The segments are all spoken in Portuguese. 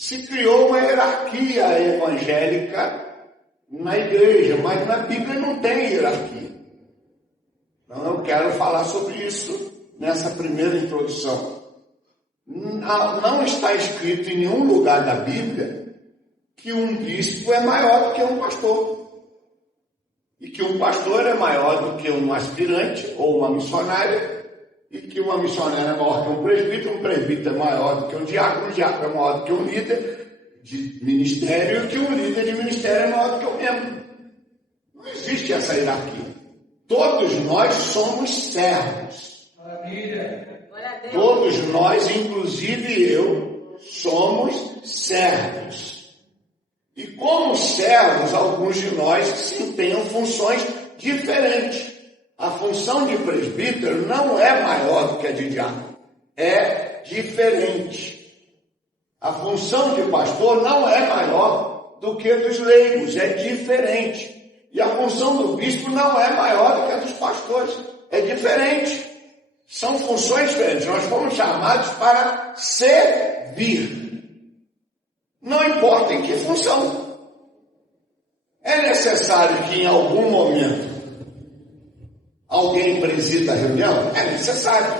se criou uma hierarquia evangélica na igreja, mas na Bíblia não tem hierarquia. Então eu quero falar sobre isso nessa primeira introdução. Não está escrito em nenhum lugar da Bíblia que um bispo é maior do que um pastor. E que um pastor é maior do que um aspirante ou uma missionária. E que uma missionária é maior que um presbítero é maior do que um diácono é maior do que um líder de ministério, e que um líder de ministério é maior do que um membro. Não existe essa hierarquia. Todos nós somos servos. Todos nós, inclusive eu, somos servos. E como servos, alguns de nós desempenham funções diferentes. A função de presbítero não é maior do que a de diácono, é diferente. A função de pastor não é maior do que a dos leigos, é diferente. E a função do bispo não é maior do que a dos pastores, é diferente. São funções diferentes. Nós fomos chamados para servir. Não importa em que função. É necessário que em algum momento alguém presida a reunião? É necessário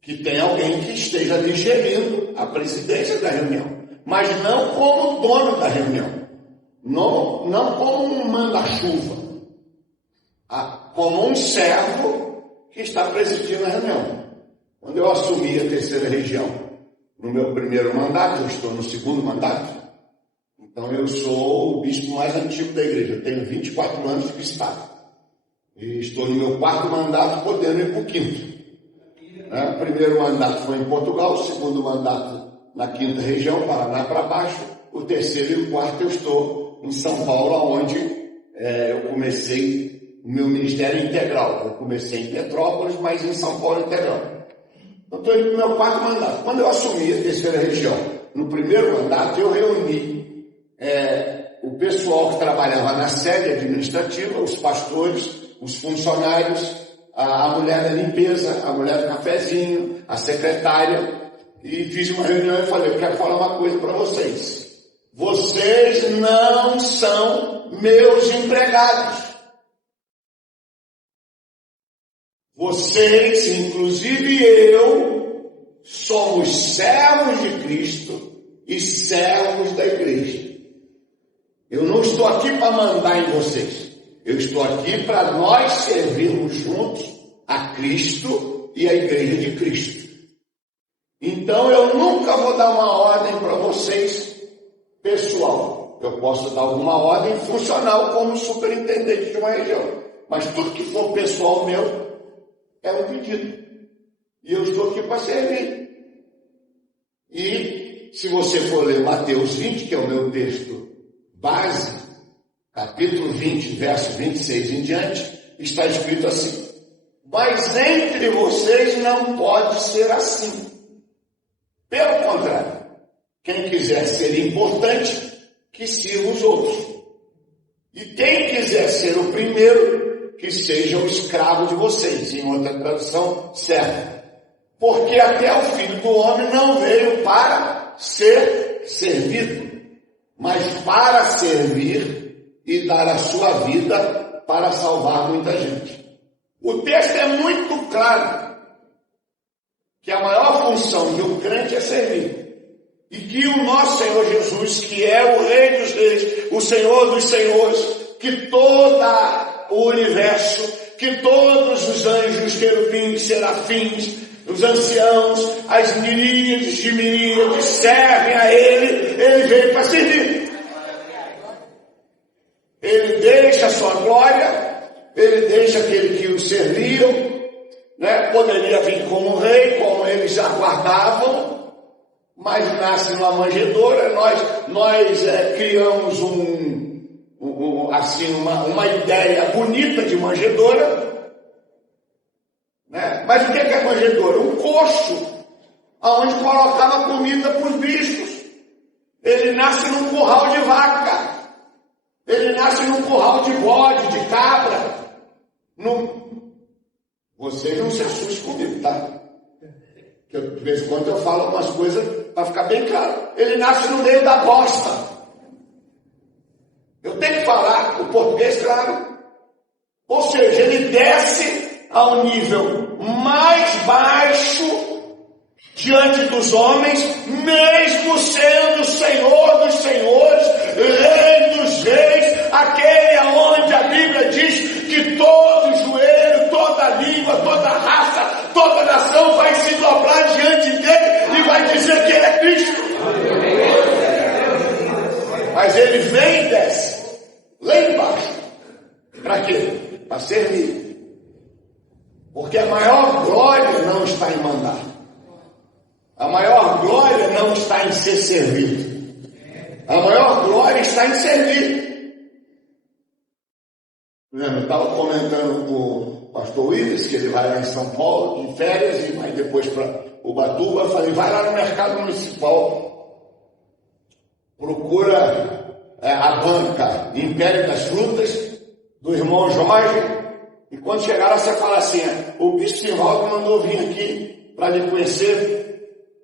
que tenha alguém que esteja ali gerindo a presidência da reunião, mas não como dono da reunião, não como um manda-chuva, como um servo que está presidindo a reunião. Quando eu assumi a terceira região, no meu primeiro mandato, eu estou no segundo mandato, então eu sou o bispo mais antigo da igreja, eu tenho 24 anos de bispado. E estou no meu quarto mandato, podendo ir para o quinto. O primeiro mandato foi em Portugal, o segundo mandato na quinta região, Paraná para baixo. O terceiro e o quarto eu estou em São Paulo, onde eu comecei o meu ministério integral. Eu comecei em Petrópolis, mas em São Paulo integral. Então estou indo para o meu quarto mandato. Quando eu assumi a terceira região, no primeiro mandato, eu reuni o pessoal que trabalhava na sede administrativa, os pastores, os funcionários, a mulher da limpeza, a mulher do cafezinho, a secretária, e fiz uma reunião e falei, eu quero falar uma coisa para vocês. Vocês não são meus empregados. Vocês, inclusive eu, somos servos de Cristo e servos da igreja. Eu não estou aqui para mandar em vocês. Eu estou aqui para nós servirmos juntos a Cristo e a igreja de Cristo. Então eu nunca vou dar uma ordem para vocês pessoal. Eu posso dar alguma ordem funcional como superintendente de uma região. Mas tudo que for pessoal meu é um pedido. E eu estou aqui para servir. E se você for ler Mateus 20, que é o meu texto base, capítulo 20, verso 26 em diante, está escrito assim: mas entre vocês não pode ser assim. Pelo contrário, quem quiser ser importante, que sirva os outros. E quem quiser ser o primeiro, que seja o escravo de vocês. Em outra tradução, servo. Porque até o Filho do Homem não veio para ser servido, mas para servir e dar a sua vida para salvar muita gente. O texto é muito claro que a maior função de um crente é servir. E que o nosso Senhor Jesus, que é o Rei dos Reis, o Senhor dos Senhores, que todo o universo, que todos os anjos, querubins, serafins, os anciãos, as miríades de miríades servem a Ele veio para servir. Ele deixa a sua glória, Ele deixa aquele que o serviam, poderia vir como rei, como eles aguardavam, mas nasce numa manjedoura. Nós criamos uma ideia bonita de manjedoura, mas o que é manjedoura? Um coxo, onde colocava comida para os bichos. Ele nasce num curral de vaca, ele nasce num curral de bode, de cabra. Vocês não se assustem comigo, tá? Que de vez em quando eu falo algumas coisas para ficar bem claro. Ele nasce no meio da bosta. Eu tenho que falar o português claro. Ou seja, ele desce ao nível mais baixo diante dos homens, mesmo sendo Senhor dos senhores, Rei dos reis, aquele aonde a Bíblia diz que todo joelho, toda língua, toda raça, toda nação vai se dobrar diante dele e vai dizer que ele é Cristo. Mas ele vem e desce lá embaixo. Para quê? Para servir. Porque a maior glória não está em mandar. A maior glória não está em ser servido. A maior glória está em servir. Eu estava comentando com o pastor Willis, que ele vai lá em São Paulo, de férias, e vai depois para Ubatuba. Eu falei, vai lá no mercado municipal, procura a banca Império das Frutas, do irmão Jorge, e quando chegar lá você fala assim, o bispo Sivaldo mandou vir aqui para lhe conhecer,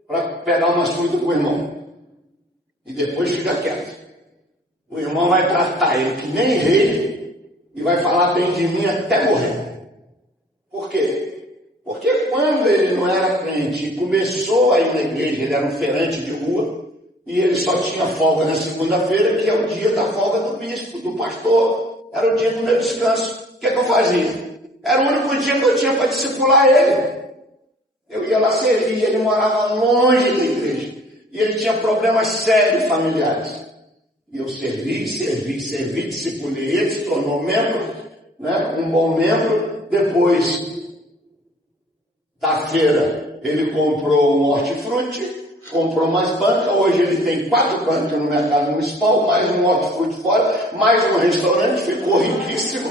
para pegar umas frutas com o irmão. E depois fica quieto. O irmão vai tratar ele que nem rei e vai falar bem de mim até morrer. Por quê? Porque quando ele não era crente e começou a ir na igreja, ele era um feirante de rua, e ele só tinha folga na segunda-feira, que é o dia da folga do bispo, do pastor. Era o dia do meu descanso. O que eu fazia? Era o único dia que eu tinha para discipular ele. Eu ia lá servir, ele morava longe da igreja. E ele tinha problemas sérios familiares. E eu servi, discipulei ele, se tornou membro, né, um bom membro. Depois da feira, ele comprou um hortifruti, comprou mais banca. Hoje ele tem 4 bancas no mercado municipal, mais um hortifruti fora, mais um restaurante, ficou riquíssimo.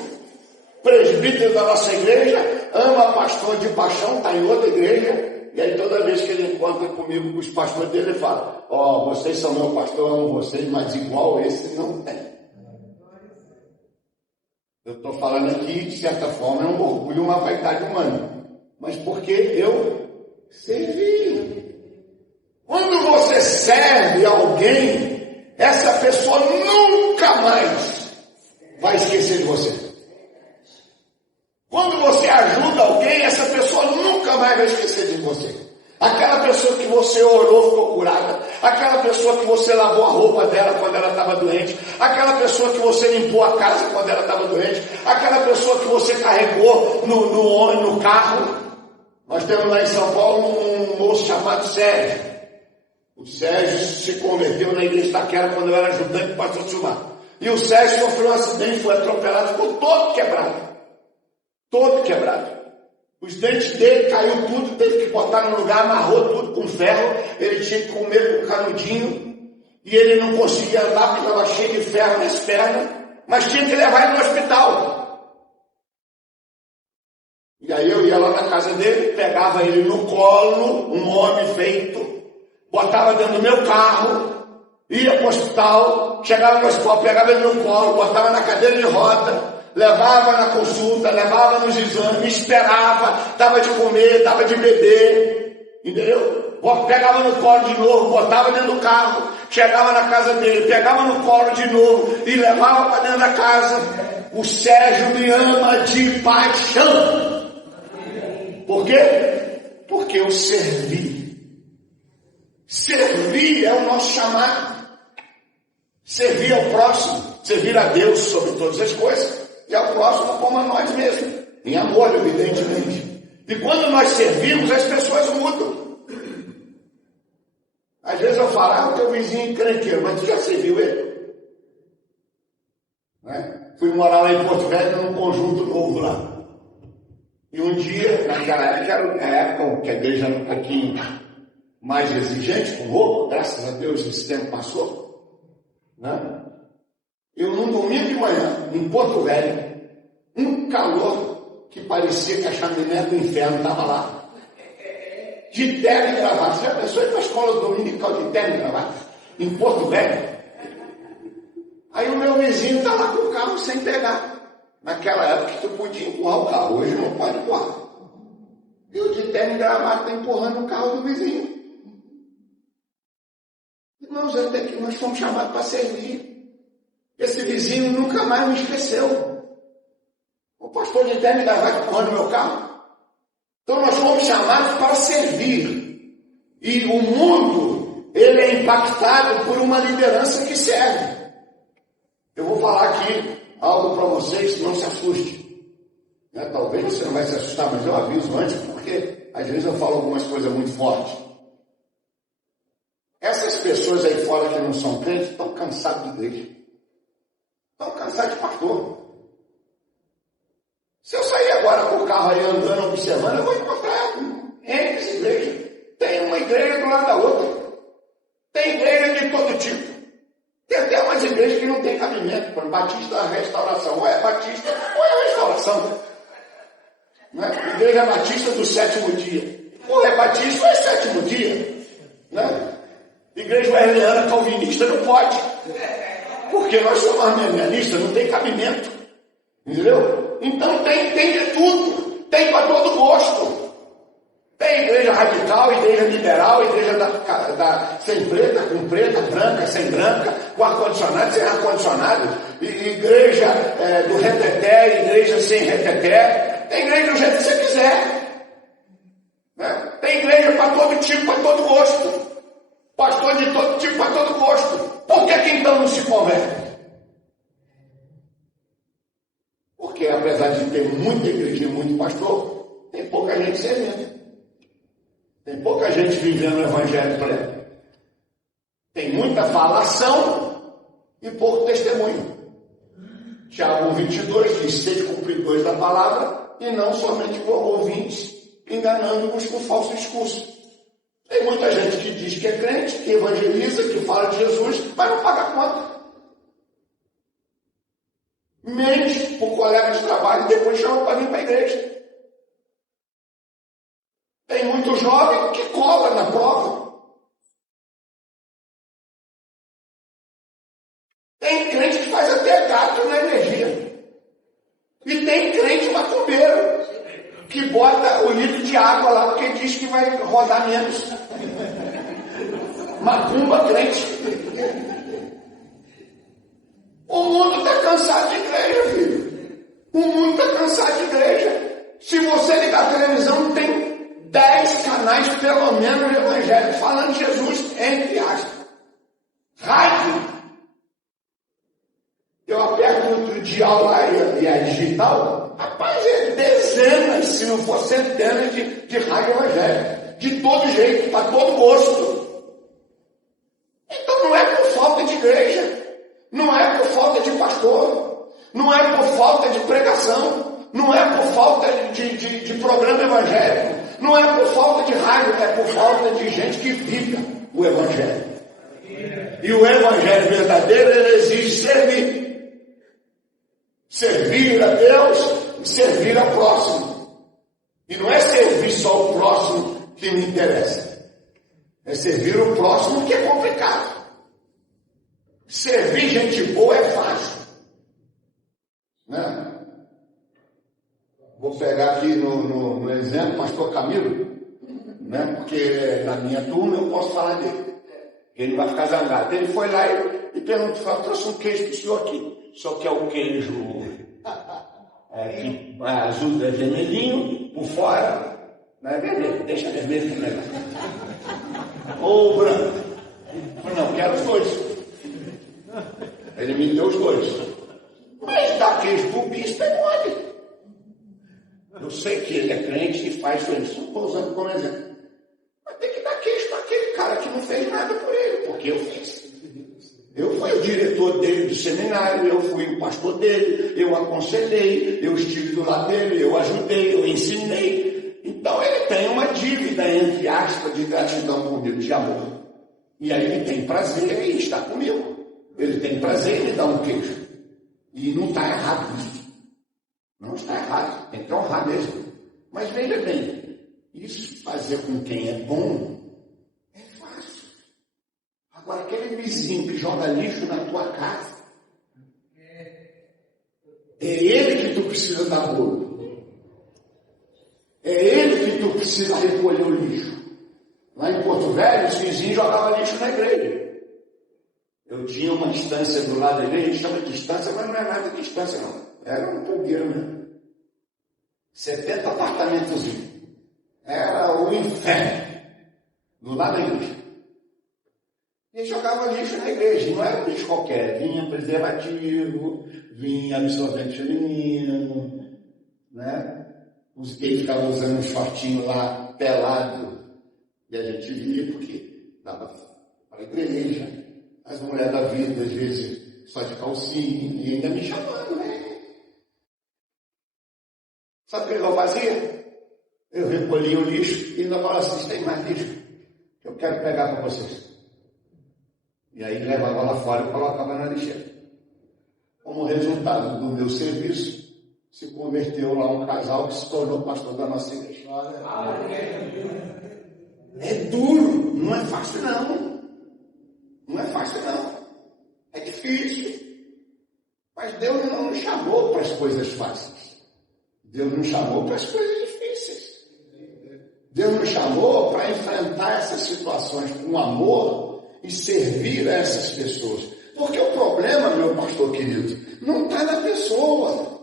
Presbítero da nossa igreja, ama pastor de paixão, está em outra igreja. E aí toda vez que ele encontra comigo com os pastores dele, ele fala, vocês são meu pastor, eu amo vocês, mas igual esse não tem. Eu estou falando aqui, de certa forma, é um orgulho, uma vaidade humana. Mas porque eu servi. Quando você serve alguém, essa pessoa nunca mais vai esquecer de você. Quando você ajuda alguém, essa pessoa nunca mais vai esquecer de você. Aquela pessoa que você orou ficou curada. Aquela pessoa que você lavou a roupa dela quando ela estava doente. Aquela pessoa que você limpou a casa quando ela estava doente. Aquela pessoa que você carregou no carro. Nós temos lá em São Paulo um moço chamado Sérgio. O Sérgio se converteu na igreja Taquera quando eu era ajudante do pastor Silmar. E o Sérgio sofreu um acidente, foi atropelado, ficou todo quebrado. Todo quebrado. Os dentes dele caiu tudo, teve que botar no lugar, amarrou tudo com ferro. Ele tinha que comer com canudinho. E ele não conseguia andar porque estava cheio de ferro nas pernas. Mas tinha que levar ele no hospital. E aí eu ia lá na casa dele, pegava ele no colo, um homem feito, botava dentro do meu carro, ia para o hospital, chegava no hospital, pegava ele no colo, botava na cadeira de roda, levava na consulta, levava nos exames, esperava, dava de comer, dava de beber, entendeu? Pegava no colo de novo, botava dentro do carro, chegava na casa dele, pegava no colo de novo e levava para dentro da casa. O Sérgio me ama de paixão. Por quê? Porque eu servi. Servir é o nosso chamado. Servir ao próximo, servir a Deus sobre todas as coisas. E ao próximo como a nós mesmos, em amor, evidentemente. E quando nós servimos, as pessoas mudam. Às vezes eu falo, o teu vizinho encrenqueiro, mas tu já serviu ele? Né? Fui morar lá em Porto Velho, num conjunto novo lá. E um dia, naquela época, era a época que a igreja era um pouquinho mais exigente com roupa, graças a Deus esse tempo passou. Né? Eu, num domingo de manhã, em Porto Velho, um calor que parecia que a chaminé do inferno estava lá. De terno e gravata. Você já pensou em ir para a escola dominical de terno e gravata? Em Porto Velho? Aí o meu vizinho está lá com o carro sem pegar. Naquela época tu podia empurrar o carro, hoje não pode empurrar. E o de terno e gravata está empurrando o carro do vizinho. Irmãos, nós fomos chamados para servir. Esse vizinho nunca mais me esqueceu. O pastor de terno e gravata empurrando o meu carro. Então nós fomos chamados para servir. E o mundo, ele é impactado por uma liderança que serve. Eu vou falar aqui algo para vocês, não se assuste. Talvez você não vai se assustar, mas eu aviso antes, porque às vezes eu falo algumas coisas muito fortes. Essas pessoas aí fora que não são crentes estão cansadas de igreja. Estão cansadas de pastor. Se eu sair agora com o carro aí andando, observando, eu vou encontrar entre igrejas. Tem uma igreja do lado da outra. Tem igreja de todo tipo. Tem até umas igrejas que não tem cabimento. Por Batista da Restauração. Ou é Batista ou é Restauração. Né? Igreja Batista do sétimo dia. Ou é Batista ou é sétimo dia. Né? Igreja Wesleyana Calvinista não pode. Porque nós somos arminianistas, não tem cabimento. Entendeu? Então tem de tudo. Tem para todo gosto. Tem igreja radical, igreja liberal, igreja sem preta, com preta, branca, sem branca, com ar-condicionado, sem ar-condicionado, igreja do reteté, igreja sem reteté. Tem igreja do jeito que você quiser. Né? Tem igreja para todo tipo, para todo gosto. Pastor de todo tipo, para todo gosto. Por que então não se converte? Porque apesar de ter muita igreja e muito pastor, tem pouca gente servindo. Tem pouca gente vivendo o evangelho pleno. Tem muita falação e pouco testemunho. Tiago 1:22 diz: sede cumpridores da palavra e não somente ouvintes, enganando-vos com falso discurso. Tem muita gente que diz que é crente, que evangeliza, que fala de Jesus, mas não paga conta. Mente para o colega de trabalho e depois chama para vir para a igreja. Tem muito jovem que cola na prova. Tem crente que faz até gato na energia. E tem crente macumbeiro que bota o litro de água lá porque diz que vai rodar menos. Macumba crente. O mundo está cansado de igreja, filho. O mundo está cansado de igreja. Se você ligar a televisão, tem 10 canais, pelo menos, de evangelho, falando de Jesus, entre aspas. Rádio. Eu aperto outro dial lá e a digital, rapaz, é dezenas, se não for centenas de rádio evangélico. De todo jeito, para todo gosto. Então não é por falta de igreja. Não é por falta de pastor. Não é por falta de pregação. Não é por falta de programa evangélico. Não é por falta de rádio, é por falta de gente que viva o evangelho. E o evangelho verdadeiro, ele exige servir. Servir a Deus e servir ao próximo. E não é servir só o próximo que me interessa. É servir o próximo que é complicado. Servir gente boa é fácil. Né? Vou pegar aqui no exemplo, pastor Camilo, né? Porque na minha turma eu posso falar dele. Ele vai ficar zangado. Ele foi lá e perguntou, trouxe um queijo para o senhor aqui. Só que é o queijo azul, vermelhinho, por fora. Não é vermelho, deixa vermelho também. Ou branco. Eu falei, não, quero os dois. Ele me deu os dois. Mas dar queijo para o bispo é mole. Eu sei que ele é crente e faz isso. Não estou usando como exemplo. Mas tem que dar queijo para aquele cara que não fez nada por ele, porque eu fiz. Eu fui o diretor dele do seminário, eu fui o pastor dele, eu aconselhei, eu estive do lado dele, eu ajudei, eu ensinei. Então ele tem uma dívida, entre aspas, de gratidão comigo, de amor. E aí ele tem prazer em estar comigo. Ele tem prazer em me dar um queijo. E não está errado isso. Não está errado, tem que honrar mesmo. Mas veja bem, isso fazer com quem é bom é fácil. Agora, aquele vizinho que joga lixo na tua casa, é ele que tu precisa dar bolo. É ele que tu tu precisa recolher o lixo? Lá em Porto Velho, os vizinhos jogavam lixo na igreja. Eu tinha uma estância do lado da igreja, a gente chama de distância, mas não é nada de distância não. Era um pulgueiro mesmo. 70 apartamentos. Era o inferno. Do lado da igreja. E jogava lixo na igreja. Não era um lixo qualquer. Vinha preservativo, vinha absorvente feminino, né? Os gays ficavam usando um shortinho lá, pelado. E a gente via porque dava para a igreja. As mulheres da vida, às vezes, só de calcinha, e ainda me chamando, né? Sabe o que eu fazia? Eu recolhia o lixo e ainda falava assim, tem mais lixo que eu quero pegar para vocês. E aí levava lá fora e colocava na lixeira. Como resultado do meu serviço, se converteu lá um casal que se tornou pastor da nossa igreja. É duro, não é fácil não. Não é fácil não. É difícil. Mas Deus não nos chamou para as coisas fáceis. Deus nos chamou para as coisas difíceis. Deus nos chamou para enfrentar essas situações com amor e servir a essas pessoas. Porque o problema, meu pastor querido, não está na pessoa.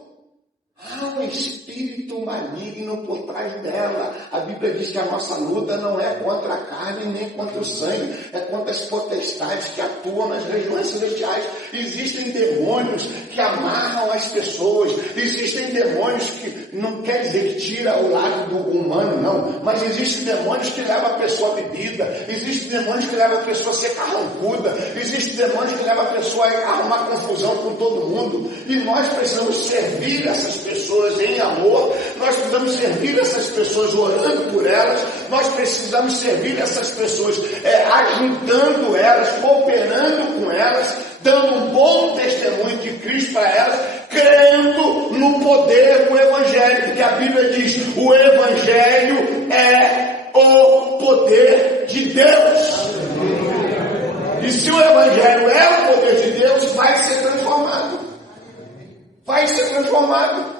Há um espírito maligno por trás dela. A Bíblia diz que a nossa luta não é contra a carne nem contra o sangue, é contra as potestades que atuam nas regiões celestiais. Existem demônios que amarram as pessoas, existem demônios que não quer dizer que tira o lado do humano, não, mas existem demônios que levam a pessoa à bebida, existem demônios que levam a pessoa a ser carrancuda, existem demônios que levam a pessoa a arrumar confusão com todo mundo, e nós precisamos servir essas pessoas em amor, nós precisamos servir essas pessoas orando por elas, nós precisamos servir essas pessoas ajudando elas, cooperando com elas, dando um bom testemunho de Cristo para elas, crendo no poder do Evangelho, porque a Bíblia diz, o Evangelho é o poder de Deus. E se o Evangelho é o poder de Deus, vai ser transformado. Vai ser transformado.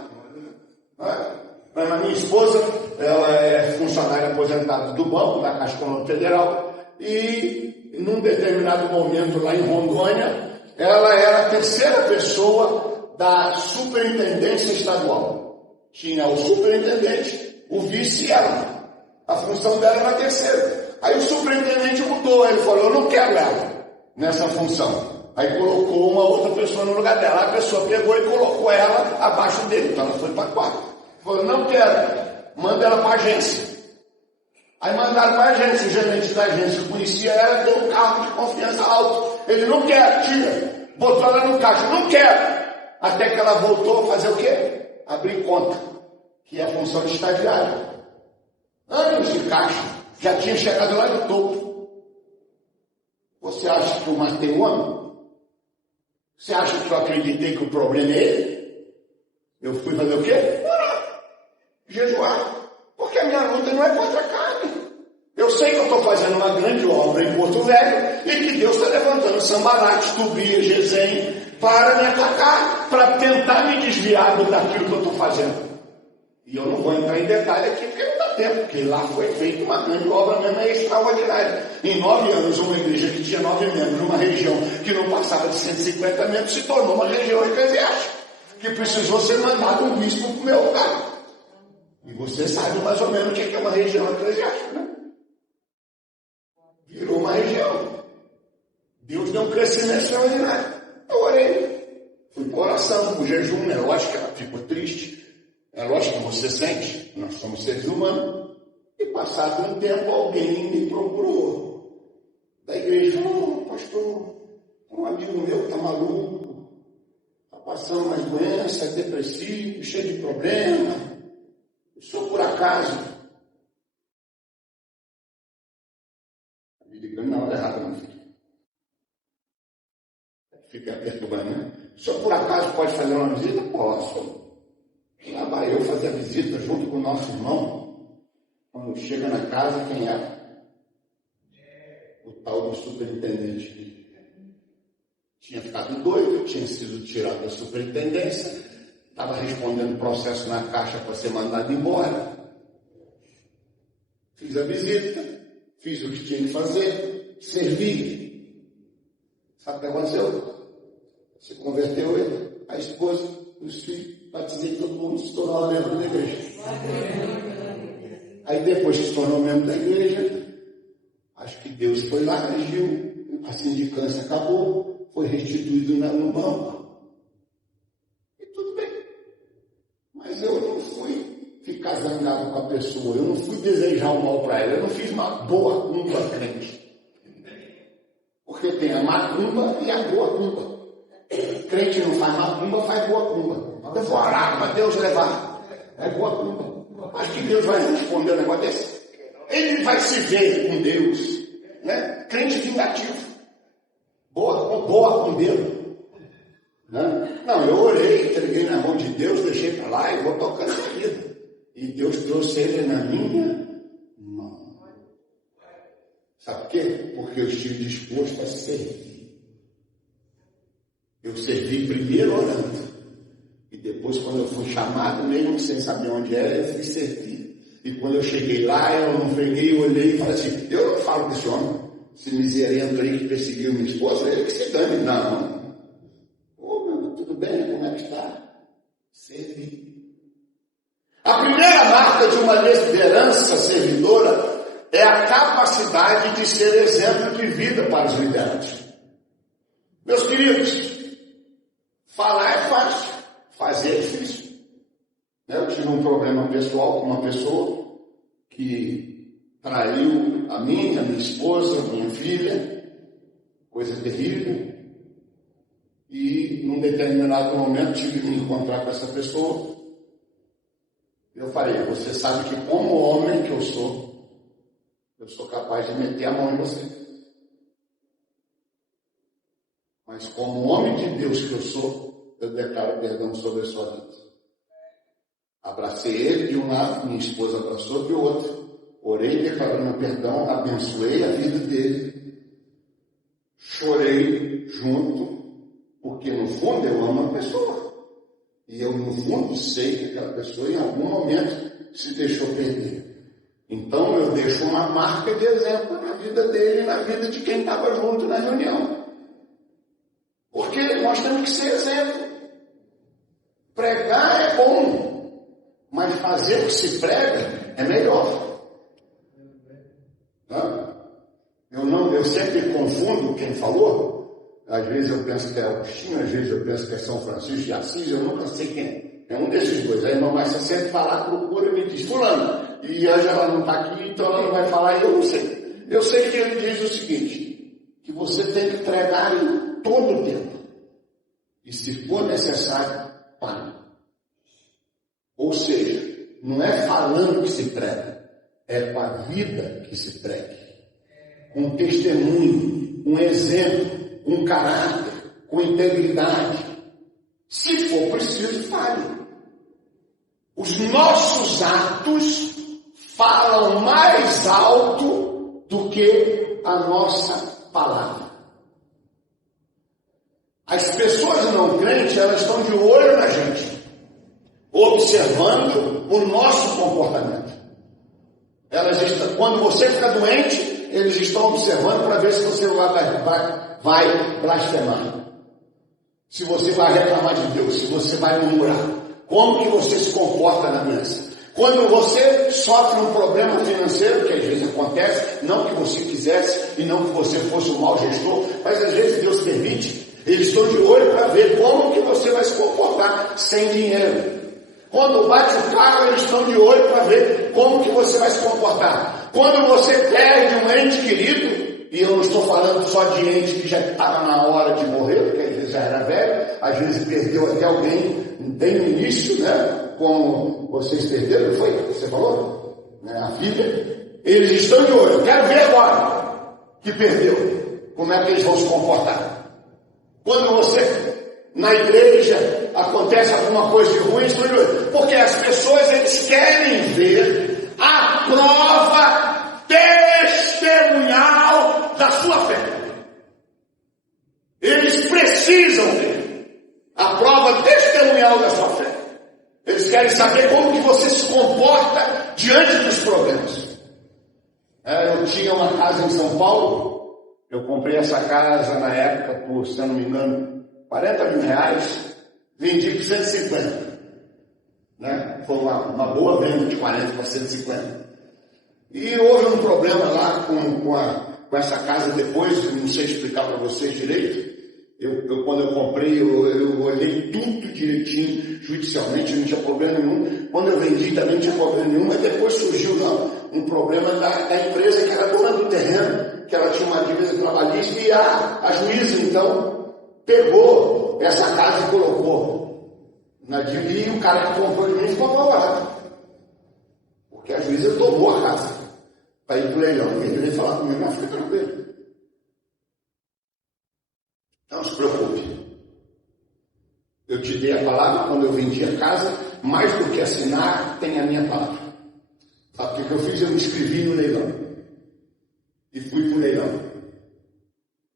A minha esposa, ela é funcionária aposentada do banco, da Caixa Econômica Federal, e num determinado momento lá em Rondônia, ela era a terceira pessoa da superintendência estadual. Tinha o superintendente, o vice e ela. A função dela era a terceira. Aí o superintendente mudou, ele falou, eu não quero ela nessa função. Aí colocou uma outra pessoa no lugar dela. A pessoa pegou e colocou ela abaixo dele, então ela foi para 4. Falou, não quero, manda ela para a agência. Aí mandaram para a agência, o gerente da agência conhecia ela, deu um carro de confiança alto. Ele não quer, tira. Botou ela no caixa, não quer. Até que ela voltou a fazer o quê? Abrir conta, que é a função de estagiário. Anos de caixa, já tinha chegado lá no topo. Você acha que eu matei o homem? Você acha que eu acreditei que o problema é ele? Eu fui fazer o quê? Orar, jejuar. Porque a minha luta não é contra a carne. Eu sei que eu estou fazendo uma grande obra em Porto Velho e que Deus está levantando Sambalate, Tobias, Gesem para me atacar, para tentar me desviar daquilo que eu estou fazendo. E eu não vou entrar em detalhe aqui porque não dá tempo, porque lá foi feita uma grande obra mesmo extraordinária. Em 9 anos, uma igreja que tinha 9 membros, numa região que não passava de 150 membros, se tornou uma região eclesiástica, que precisou ser mandado um bispo para o meu lugar. E você sabe mais ou menos o que é uma região eclesiástica, né? Virou uma região. Deus deu um crescimento extraordinário. Eu orei. Fui para oração, para jejum. É lógico que ela ficou triste. É lógico que você sente. Nós somos seres humanos. E passado um tempo, alguém me procurou da igreja. Falou, pastor, um amigo meu está maluco. Está passando umas doenças, depressivo, cheio de problemas. O senhor, por acaso, me ligando na hora errada, não fica. Fica perturbando, né? O senhor, por acaso, pode fazer uma visita? Posso. Lá vai eu fazer a visita junto com o nosso irmão. Quando chega na casa, quem é? O tal do superintendente que tinha ficado doido, tinha sido tirado da superintendência. Estava respondendo processo na caixa para ser mandado embora. Fiz a visita, fiz o que tinha que fazer, servi. Sabe o que aconteceu? Se converteu ele, a esposa, os filhos, batizei todo mundo, se tornou membro da igreja. Aí depois que se tornou membro da igreja, acho que Deus foi lá, agiu, a sindicância acabou, foi restituído no banco. E tudo bem. Mas eu não fui ficar zangado com a pessoa, eu não fui desejar o mal para ela, eu não fiz uma boa cumba crente. Porque tem a macumba e a boa cumba. Crente não faz macumba, faz boa cumba. Eu vou orar para Deus levar. É boa cumba. Acho que Deus vai responder um negócio desse. Ele vai se ver com Deus, né? Crente vingativo. Boa com Deus. Né? Não, eu orei, entreguei na mão de Deus, deixei para lá e vou tocando a vida. E Deus trouxe ele na minha mão. Sabe por quê? Porque eu estive disposto a servir. Eu servi primeiro orando. E depois, quando eu fui chamado, mesmo sem saber onde era, eu fui servir. E quando eu cheguei lá, eu não peguei, olhei e falei assim, eu não falo desse homem, esse miserento aí que perseguiu minha esposa, ele que se dane. Não. Ô, meu, tudo bem? Como é que está? Servi. A primeira marca de uma liderança servidora é a capacidade de ser exemplo de vida para os liderados. Meus queridos, falar é fácil, fazer é difícil. Eu tive um problema pessoal com uma pessoa que traiu a minha esposa, minha filha, coisa terrível. E num determinado momento tive que me encontrar com essa pessoa. Eu falei, você sabe que como homem que eu sou capaz de meter a mão em você. Mas como homem de Deus que eu sou, eu declaro perdão sobre a sua vida. Abracei ele de um lado, minha esposa abraçou de outro. Orei declarando perdão, abençoei a vida dele. Chorei junto, porque no fundo eu amo a pessoa. E eu no fundo sei que aquela pessoa em algum momento se deixou perder. Então eu deixo uma marca de exemplo na vida dele e na vida de quem estava junto na reunião. Porque nós temos que ser exemplo. Pregar é bom, mas fazer o que se prega é melhor. Eu sempre confundo quem falou. Às vezes eu penso que é Agostinho, às vezes eu penso que é São Francisco de Assis, eu nunca sei quem é. É um desses dois. Aí a irmã Márcia sempre falar, procura e me diz, fulano. E a Angela não está aqui, então ela não vai falar e eu não sei. Eu sei que ele diz o seguinte, que você tem que pregar em todo o tempo. E se for necessário, pare. Ou seja, não é falando que se prega, é com a vida que se prega. Com testemunho, um exemplo, um caráter, com integridade. Se for preciso, fale. Os nossos atos falam mais alto do que a nossa palavra. As pessoas não crentes, elas estão de olho na gente, observando o nosso comportamento. Elas estão, quando você fica doente, eles estão observando para ver se você vai blasfemar. Se você vai reclamar de Deus, se você vai murmurar. Como que você se comporta na doença? Quando você sofre um problema financeiro, que às vezes acontece, não que você quisesse e não que você fosse um mau gestor, mas às vezes Deus permite, eles estão de olho para ver como que você vai se comportar sem dinheiro. Quando bate o carro, eles estão de olho para ver como que você vai se comportar. Quando você perde um ente querido, e eu não estou falando só de ente que já estava na hora de morrer, porque às vezes já era velho, às vezes perdeu até alguém bem no início, né? Como vocês perderam, não foi? Você falou? Né? A filha. Eles estão de olho. Eu quero ver agora que perdeu. Como é que eles vão se comportar? Quando você, na igreja, acontece alguma coisa de ruim, estão de olho. Porque as pessoas, eles querem ver a prova testemunhal da sua fé. Eles precisam ver a prova testemunhal da sua fé. Eles querem saber como que você se comporta diante dos problemas. uma casa em São Paulo, eu comprei essa casa na época por, se eu não me engano, R$40.000, vendi por 150. Né? Foi uma boa venda de 40 para 150. E houve um problema lá com essa casa depois, não sei explicar para vocês direito. Quando eu comprei, eu olhei tudo direitinho, judicialmente, não tinha problema nenhum. Quando eu vendi também não tinha problema nenhum, mas depois surgiu um problema da empresa que era dona do terreno, que ela tinha uma dívida trabalhista, e a juíza então pegou essa casa e colocou na dívida, e o cara que comprou de mim ficou apavorado. Porque a juíza tomou a casa para ir para o leilão. E ele veio falar comigo, mas fica tranquilo. Não se preocupe. Eu te dei a palavra quando eu vendi a casa, mais do que assinar, tem a minha palavra. Sabe o que eu fiz? Eu me inscrevi no leilão. E fui para o leilão.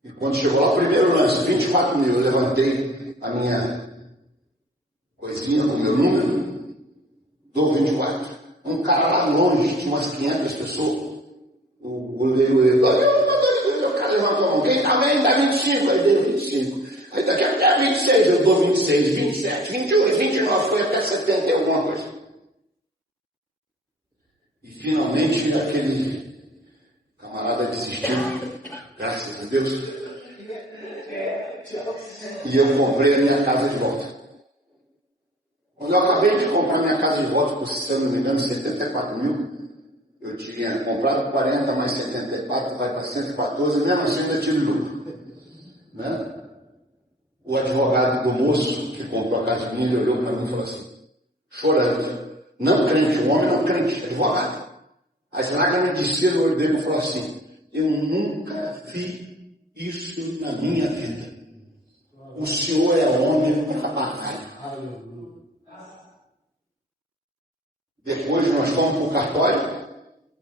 E quando chegou lá o primeiro lance, 24 mil, eu levantei a minha coisinha com o meu número, dou 24. Um cara lá longe, tinha umas 500 pessoas. O cara levantou a mão. Quem tá bem? Dá 25. Aí deu 25. Aí daqui até 26, eu dou 26, 27, 21, 29, foi até 70 e alguma coisa. E finalmente aquele camarada desistiu, graças a Deus. E eu comprei a minha casa de volta. Quando eu acabei de comprar minha casa de volta, por se eu não me engano, 74 mil, eu tinha comprado 40 mais 74, vai para 114, mesmo assim ainda tive lucro. Né? O advogado do moço que comprou a casa minha, ele olhou para mim e falou assim, chorando, não crente, o homem não crente, advogado. As lágrimas desceram no olho dele e falou assim, eu nunca vi isso na minha vida. O senhor é homem para pagar. Depois nós fomos para o cartório,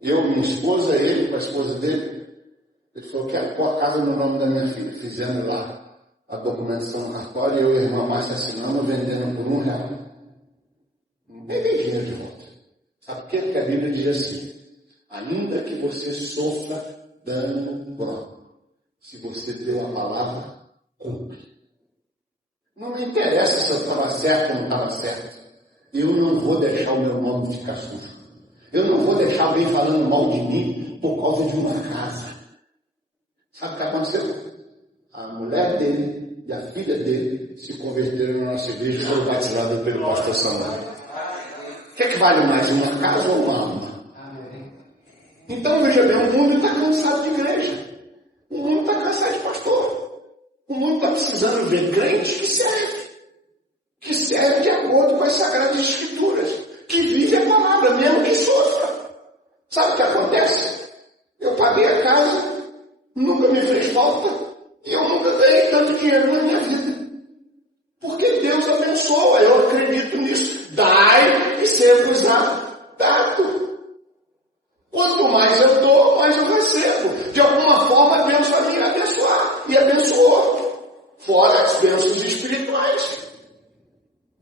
eu, minha esposa, ele, com a esposa dele. Ele falou, quero pôr a casa no nome da minha filha. Fizemos lá a documentação no cartório, eu e a irmã Márcia assinamos, vendendo por R$1. Não peguei dinheiro de volta. Sabe por quê? Porque a Bíblia diz assim, ainda que você sofra dano moral, se você deu a palavra, cumpre. Não me interessa se eu estava certo ou não estava certo. Eu não vou deixar o meu nome ficar sujo. Eu não vou deixar alguém falando mal de mim por causa de uma casa. Sabe o que aconteceu? A mulher dele e a filha dele se converteram na nossa igreja e foram batizadas pelo pastor Samuel. O que é que vale mais, uma casa ou uma alma? Então, veja bem, o mundo está cansado de igreja. O mundo está cansado de pastor. O mundo está precisando ver crentes que serve de acordo com as Sagradas Escrituras, que vive a palavra, mesmo que sofra. Sabe o que acontece? Eu paguei a casa, nunca me fez falta, e eu nunca ganhei tanto dinheiro na minha vida. Porque Deus abençoa, eu acredito nisso. Dai e ser-vos-á dado. Quanto mais eu dou, mais eu recebo. De alguma forma, Deus vai me abençoar. E abençoou. Fora as bênçãos espirituais.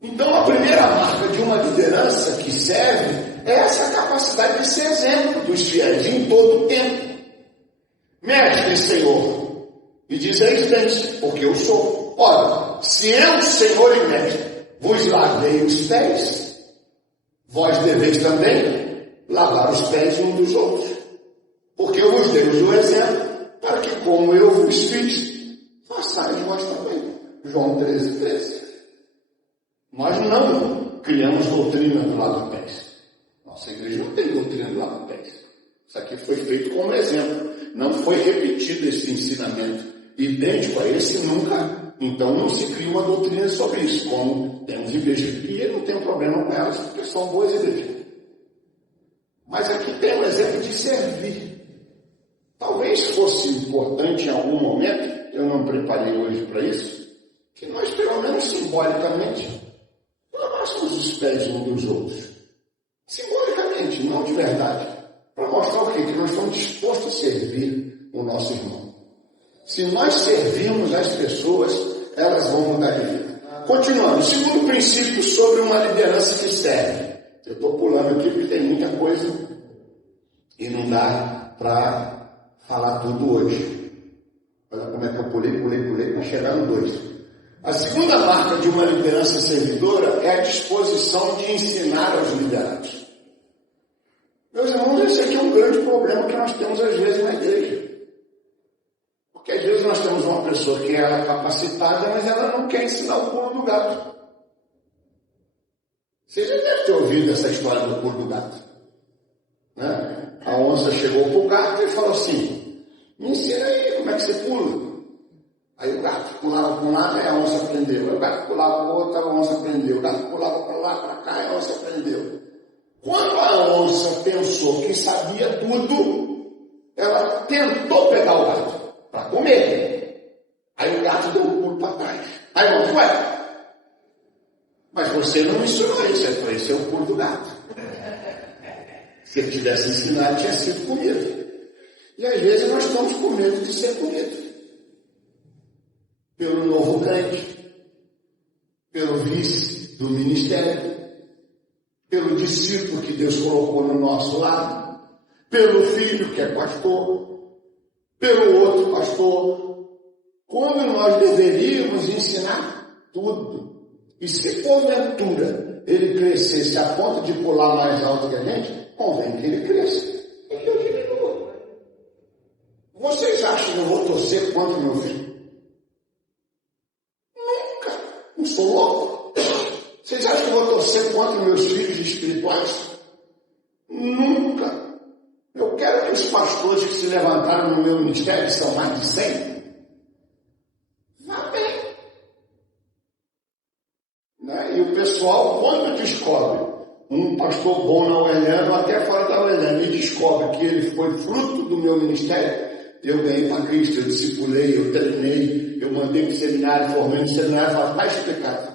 Então, a primeira marca de uma liderança que serve é essa capacidade de ser exemplo dos fiéis em todo o tempo. Mestre, Senhor, e dizeis bem, porque eu sou. Ora, se eu, Senhor e Mestre, vos lavei os pés, vós deveis também lavar os pés uns dos outros. Porque eu vos dei o exemplo, para que, como eu vos fiz, façais vós também. João 13, 13. Nós não criamos doutrina do lava-pés. Nossa igreja não tem doutrina do lava-pés. Isso aqui foi feito como exemplo. Não foi repetido esse ensinamento idêntico a esse nunca. Então não se cria uma doutrina sobre isso. Como temos igrejas que eu não tenho problema com elas, porque são boas igrejas. Mas aqui tem um exemplo de servir. Talvez fosse importante em algum momento, eu não preparei hoje para isso, que nós pelo menos simbolicamente lavássemos os pés uns dos outros. Simbolicamente, não de verdade. Para mostrar o quê? Que nós estamos dispostos a servir o nosso irmão. Se nós servirmos as pessoas, elas vão mudar de vida. Continuando, o segundo princípio sobre uma liderança que serve. Eu estou pulando aqui porque tem muita coisa e não dá para falar tudo hoje. Olha como é que eu pulei para chegar no 2. A segunda marca de uma liderança servidora é a disposição de ensinar aos liderados. Meus irmãos, esse aqui é um grande problema que nós temos às vezes na igreja. Porque às vezes nós temos uma pessoa que é capacitada, mas ela não quer ensinar o pulo do gato. Você já deve ter ouvido essa história do pulo do gato. Né? A onça chegou para o gato e falou assim: me ensina aí como é que você pula. Aí o gato pulava para um lado e a onça aprendeu. Aí o gato pulava para o outro, a onça aprendeu. O gato pulava para lá, para cá e a onça aprendeu. Quando a onça pensou que sabia tudo, ela tentou pegar o gato para comer. Aí o gato deu um pulo para trás. Aí o outro, ué, mas você não me ensinou isso. Esse é o pulo do gato. Se ele tivesse ensinado, tinha sido comido. E às vezes nós estamos com medo de ser comidos. Pelo novo crente, pelo vice do ministério, pelo discípulo que Deus colocou no nosso lado, pelo filho que é pastor, pelo outro pastor, quando nós deveríamos ensinar tudo. E se porventura ele crescesse a ponto de pular mais alto que a gente, convém que ele cresça. E eu diminua. Vocês acham que eu vou torcer contra o meu filho? Não sou louco? Vocês acham que eu vou torcer contra meus filhos espirituais? Nunca. Eu quero que os pastores que se levantaram no meu ministério, que são mais de 100, vá bem. Né? E o pessoal, quando descobre um pastor bom na UELM, ou até fora da UELM, e descobre que ele foi fruto do meu ministério, eu ganhei para Cristo, eu discipulei, eu treinei, eu mandei para o seminário, formei no seminário, falo, está explicado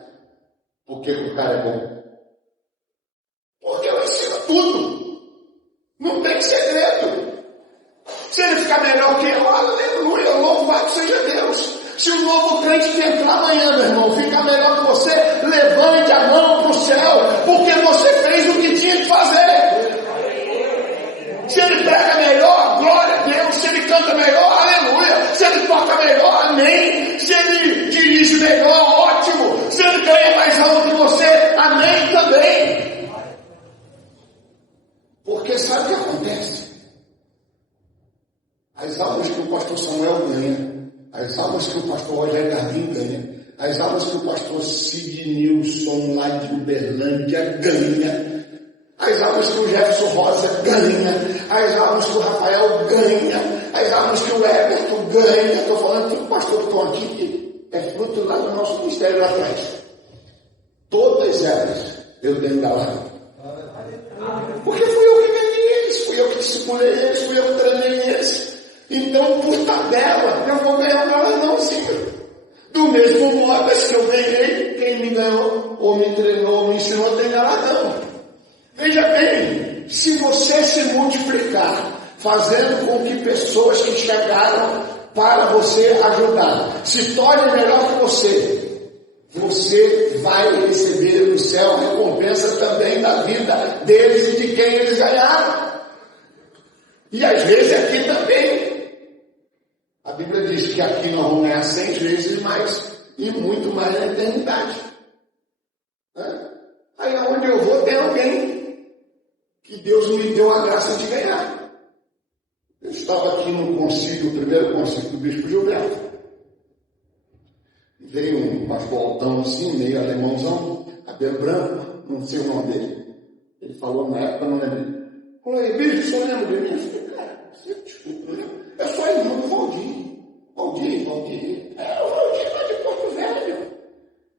por que o cara é bom. Porque eu ensino tudo. Não tem segredo. Se ele ficar melhor que eu, aleluia, louvado seja Deus. Se o novo crente que entrar amanhã, meu irmão, ficar melhor que você, levante a mão para o céu, porque você fez o que tinha que fazer. Se ele prega melhor, glória a Deus. Se ele canta melhor, aleluia. Se ele toca melhor, amém. Se ele dirige melhor, ótimo. Se ele ganha mais alto que você, amém também. Porque sabe o que acontece? As almas que o pastor Samuel ganha, as almas que o pastor Rogério Carlinhos ganha, as almas que o pastor Cid Nilson lá de Uberlândia ganha, as almas que o Jefferson Rosa ganha, as almas que o Rafael ganha, as almas que o Everton ganha. Estou falando que o pastor que estão aqui, que é fruto lá do nosso ministério lá atrás. Todas elas eu tenho galardão. Porque fui eu que ganhei eles, fui eu que discipulei eles, fui eu que treinei eles. Então, por tabela, eu vou ganhar um galardãozinho. Do mesmo modo, se eu ganhei, quem me ganhou, ou me treinou, ou me ensinou, tem galardão. Veja bem, se você se multiplicar, fazendo com que pessoas que chegaram para você ajudar se tornem melhor que você vai receber no céu a recompensa também da vida deles e de quem eles ganharam. E às vezes aqui também. A Bíblia diz que aqui nós vamos ganhar 100 vezes mais e muito mais na eternidade. Aí aonde eu vou tem alguém que Deus me deu a graça de ganhar. Eu estava aqui no concílio, o primeiro concílio do Bispo Gilberto. Veio um pastor altão assim, meio alemãozão, cabelo branco, não sei o nome dele. Ele falou na época, não lembro. Falou, ei, Bispo, o senhor lembra de mim? Eu falei, cara, você desculpa, né? Eu sou irmão do Valdir. Valdir. É o Valdir lá de Porto Velho.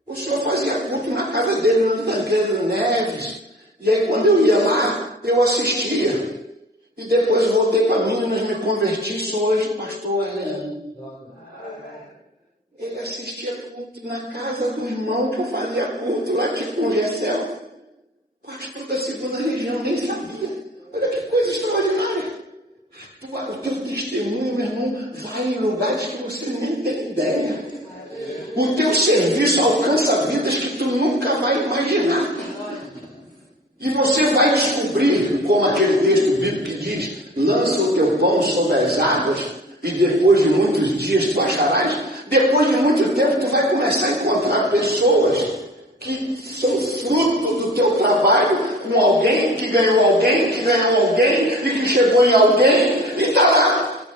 O senhor fazia culto na casa dele, no Tancredo Neves. E aí quando eu ia lá, eu assistia. E depois eu voltei para Minas, me converti, sou hoje pastor Heleno. Ele assistia culto na casa do irmão que eu fazia culto lá de Congecel. Pastor da segunda região, nem sabia. Olha que coisa extraordinária. O teu testemunho, meu irmão, vai em lugares que você nem tem ideia. O teu serviço alcança vidas que tu nunca vai imaginar. E você vai descobrir, como aquele texto bíblico que diz, lança o teu pão sobre as águas e depois de muitos dias tu acharás. Depois de muito tempo tu vai começar a encontrar pessoas que são fruto do teu trabalho com alguém que ganhou alguém, que ganhou alguém e que chegou em alguém e está lá.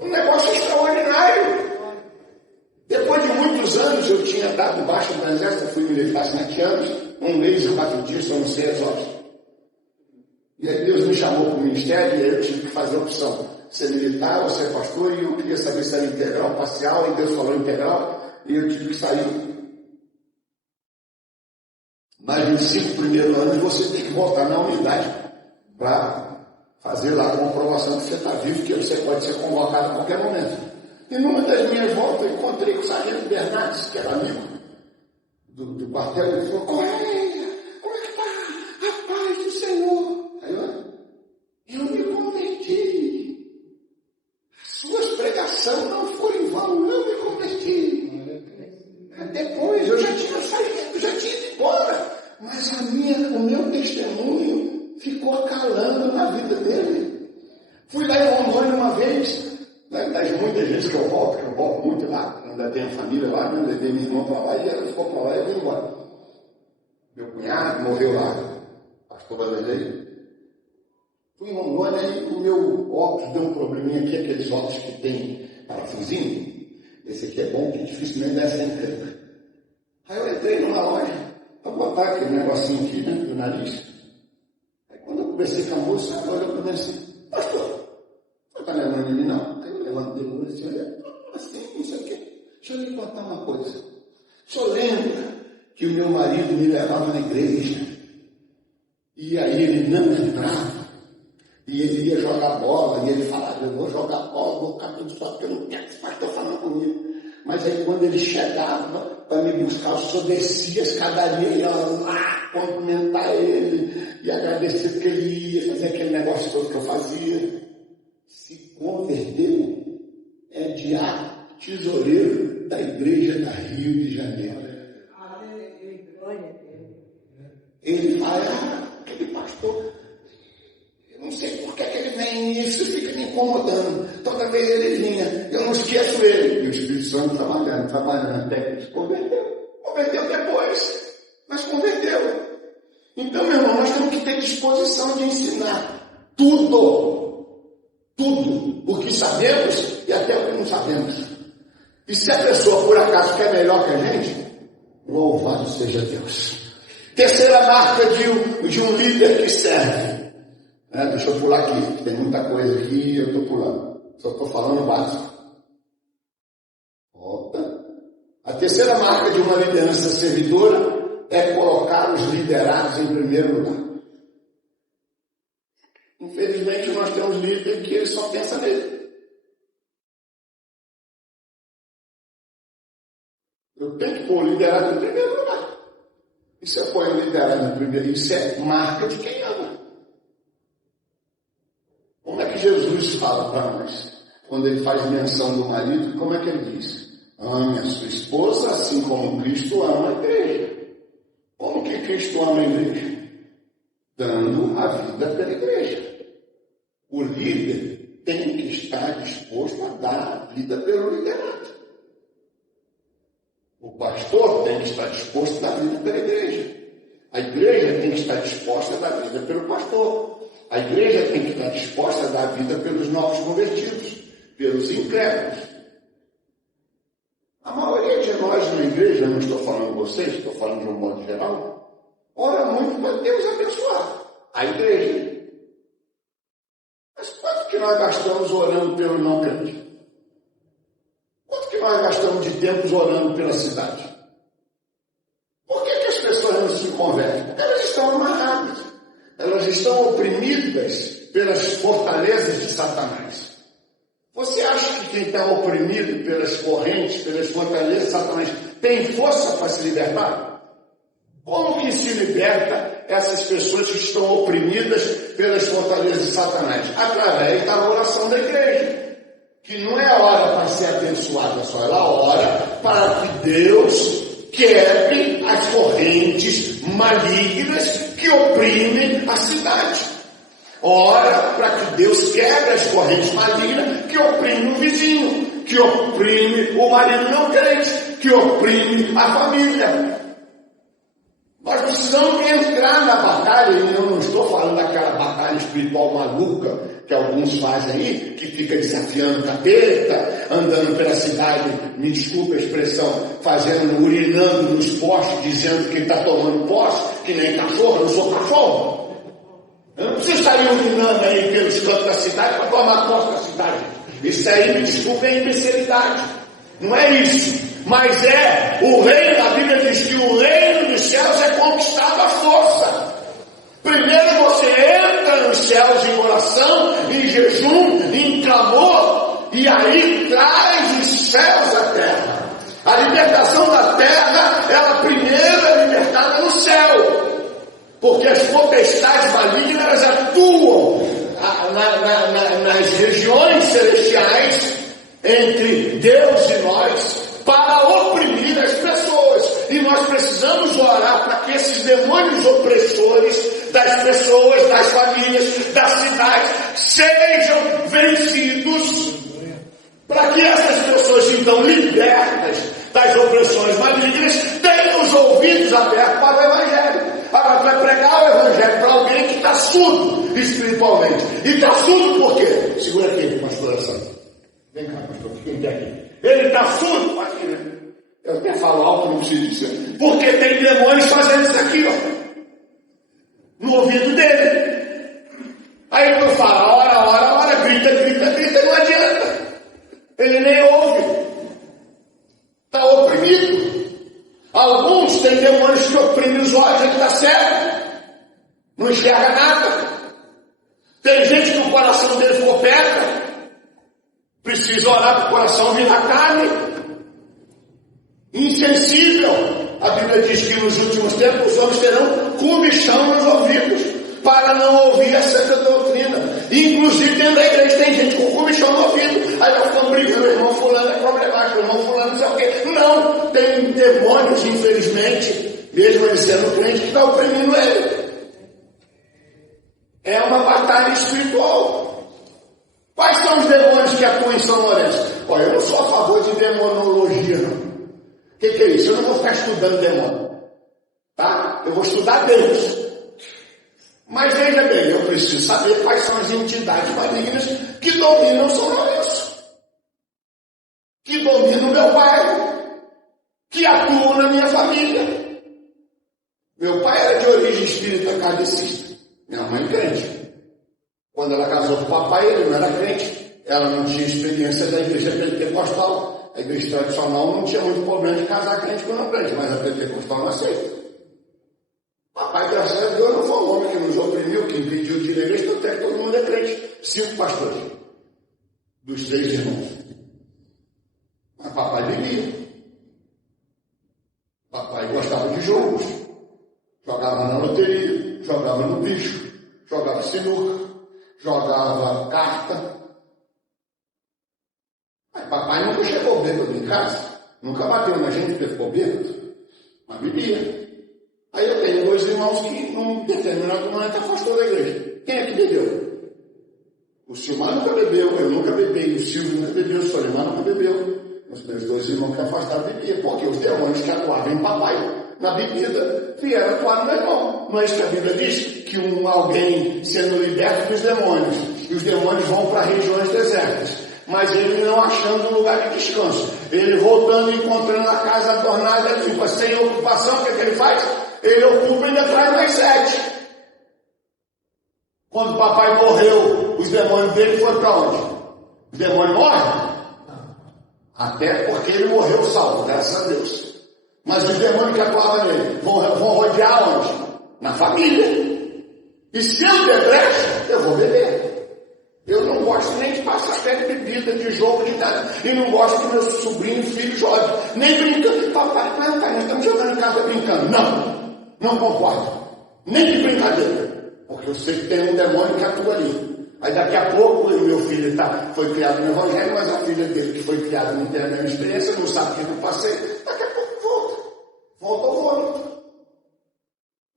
Um negócio extraordinário. Depois de muitos anos eu tinha dado baixa do exército, eu fui militar 7 anos, 1 mês e 4 dias, eu não sei as horas. E aí Deus me chamou para o ministério e aí eu tive que fazer a opção, ser militar ou ser pastor, e eu queria saber se era integral, parcial, e Deus falou integral, e eu tive que sair. Mas nos 5 primeiros anos você tem que voltar na unidade para fazer lá a comprovação que você está vivo, que você pode ser convocado a qualquer momento. E numa das minhas voltas eu encontrei com o sargento Bernardes, que era amigo do quartel, ele falou: Correia, como é que está? A paz do Senhor. Aí eu me converti. A sua pregação não foi em vão, eu me converti. Depois eu já tinha saído, já tinha ido embora. Mas o meu testemunho ficou calando na vida dele. Fui lá em Rondônia uma vez, das muitas vezes que eu volto muito lá, ainda tenho família lá, ainda levei minha irmã para lá, e ela ficou para lá e eu vim embora. Meu cunhado morreu lá, pastor brasileiro. Fui em Rondônia e o meu óculos deu um probleminha aqui, aqueles óculos que tem parafusinho. Esse aqui é bom, que dificilmente desce em câmera. Aí eu entrei numa loja para botar aquele negocinho aqui dentro do nariz. Aí quando eu conversei com a moça, ela olhou para mim assim: Pastor, você está lembrando de mim? Não. Aí eu levantei o olho assim, olha, assim, não sei o quê. Deixa eu lhe contar uma coisa. O senhor lembra que o meu marido me levava na igreja? E aí ele não lembrava. E ele ia jogar bola, e ele falava: eu vou jogar bola, vou ficar tudo só porque eu não quero que esse pastor falando comigo. Mas aí quando ele chegava para me buscar, o senhor descia a escadaria e ia lá cumprimentar ele e agradecer porque ele ia fazer aquele negócio todo que eu fazia. Se converteu, é diácono, tesoureiro da igreja da Rio de Janeiro. Ele fala: aquele pastor, eu não sei por que ele vem nisso e fica me incomodando. Toda vez ele vinha, eu não esqueço ele. E o Espírito Santo trabalhando até que se converteu. Converteu depois, mas converteu. Então, meu irmão, nós temos que ter disposição de ensinar tudo, o que sabemos e até o que não sabemos. E se a pessoa, por acaso, quer melhor que a gente, louvado seja Deus. Terceira marca de um líder que serve. Deixa eu pular aqui, tem muita coisa aqui e eu estou pulando. Só estou falando o básico. Volta. A terceira marca de uma liderança servidora é colocar os liderados em primeiro lugar. Infelizmente, nós temos líderes que eles só pensam nele. Eu tenho que pôr o liderado em primeiro lugar. E se eu pôr o liderado em primeiro, isso é marca de quem ama. Como é que Jesus fala para nós? Quando ele faz menção do marido, como é que ele diz? Ame a sua esposa assim como Cristo ama a igreja. Como que Cristo ama a igreja? Dando a vida pela igreja. O líder tem que estar disposto a dar a vida pelo liderado. O pastor tem que estar disposto a dar a vida pela igreja. A igreja tem que estar disposta a dar a vida pelo pastor. A igreja tem que estar disposta a dar a vida pelos novos convertidos, pelos incrédulos. A maioria de nós na igreja, não estou falando vocês, estou falando de um modo geral, ora muito para Deus abençoar a igreja. Mas quanto que nós gastamos orando pelo não crente? Quanto que nós gastamos de tempo orando pela cidade? Por que as pessoas não se convertem? Porque elas estão amarradas. Elas estão oprimidas pelas fortalezas de Satanás. Você acha que quem está oprimido pelas correntes, pelas fortalezas de Satanás, tem força para se libertar? Como que se liberta essas pessoas que estão oprimidas pelas fortalezas de Satanás? Através da oração da igreja. Que não é hora para ser abençoada só, ela ora para que Deus quebre as correntes malignas que oprimem a cidade. Ora para que Deus quebre as correntes malignas que oprimem o vizinho, que oprime o marido não crente, que oprime a família. Nós precisamos entrar na batalha, e eu não estou falando daquela batalha espiritual maluca que alguns fazem aí, que fica desafiando o capeta, andando pela cidade, me desculpa a expressão, urinando nos postes, dizendo que está tomando posse, que nem cachorro, eu não sou cachorro. Eu não preciso estar urinando aí pelos cantos da cidade para tomar posse da cidade. Isso aí, me desculpa, é imbecilidade. Não é isso. Mas é o reino, a Bíblia diz que o reino dos céus é conquistado à força. Primeiro você entra nos céus em oração, em jejum, em clamor, e aí traz os céus à terra. A libertação da terra, ela primeiro é libertada no céu. Porque as potestades malignas, elas atuam nas regiões celestiais, entre Deus e nós, para oprimir as pessoas. E nós precisamos orar para que esses demônios opressores das pessoas, das famílias, das cidades, sejam vencidos, para que essas pessoas, então, libertas das opressões malignas, tenham os ouvidos abertos para o Evangelho. Agora, para pregar o Evangelho para alguém que está surdo espiritualmente. E está surdo por quê? Segura aqui, pastor Santos. Vem cá, pastor, quem quer aqui? Ele está surdo? Aqui, né? Eu até falo alto, não preciso dizer. Porque tem demônios fazendo isso aqui, ó. No ouvido dele. Aí eu falo, ora, grita, não adianta. Ele nem ouve. Está oprimido. Alguns têm demônios que oprimem os olhos, ele está cego. Não enxerga nada. Tem gente que o coração dele ficou pedra. Precisa orar para o coração virar carne. Insensível. A Bíblia diz que nos últimos tempos os homens terão comichão nos ouvidos para não ouvir a santa doutrina. Inclusive dentro da igreja tem gente com comichão no ouvido. Aí nós ficamos brigando, o irmão fulano é problemático, o irmão fulano não sei o quê. Não, tem demônios, infelizmente, mesmo ele sendo crente, que está oprimindo ele. É uma batalha espiritual. Quais são os demônios que atuam em São Lourenço? Olha, eu não sou a favor de demonologia, não. O que é isso? Eu não vou ficar estudando demônio. Tá? Eu vou estudar Deus. Mas veja bem, eu preciso saber quais são as entidades malignas que dominam São Lourenço. Que dominam o meu bairro. Que atuam na minha família. Meu pai era de origem espírita kardecista. Minha mãe crente. Quando ela casou com o papai, ele não era crente. Ela não tinha experiência da igreja pentecostal. A igreja tradicional não tinha muito problema de casar crente com não crente, mas a pentecostal não aceita. Papai, graças a Deus, não foi um homem que nos oprimiu, que impediu de ir à igreja, até que todo mundo é crente. 5 pastores, dos 6 irmãos. Mas papai bebia. Papai gostava de jogos. Jogava na loteria, jogava no bicho, jogava sinuca, jogava carta. Mas papai nunca chegou bêbado em casa, nunca bateu na gente porque ficou bêbado, mas bebia. Aí eu tenho 2 irmãos que, num determinado momento, afastou da igreja. Quem é que bebeu? O Silmar nunca bebeu, eu nunca bebi, o Silvio nunca bebeu, o Solimar nunca bebeu. Os meus 2 irmãos que afastaram bebiam, porque os demônios que atuavam em papai na bebida vieram atuar no meu irmão. Não é isso que a Bíblia diz? Que alguém sendo liberto dos demônios, e os demônios vão para regiões desertas. Mas ele não achando um lugar de descanso. Ele voltando e encontrando a casa adornada, limpa, sem ocupação, o que ele faz? Ele ocupa e ainda traz mais 7. Quando o papai morreu, os demônios dele foram para onde? Os demônios morrem? Até porque ele morreu salvo, graças a Deus. Mas os demônios que atuavam nele vão rodear onde? Na família. E se eu der brecha, eu vou beber. Eu não gosto nem de passar perto de bebida, de jogo, de nada. E não gosto que meu sobrinho e filho jogue. Nem brincando. Papai, nós estamos jogando em casa brincando. Não concordo. Nem de brincadeira. Porque eu sei que tem um demônio que atua ali. Aí daqui a pouco o meu filho foi criado no Evangelho, mas a filha dele que foi criada não tem a mesma experiência, não sabe o que eu passei. Daqui a pouco volta. Volta ou volta.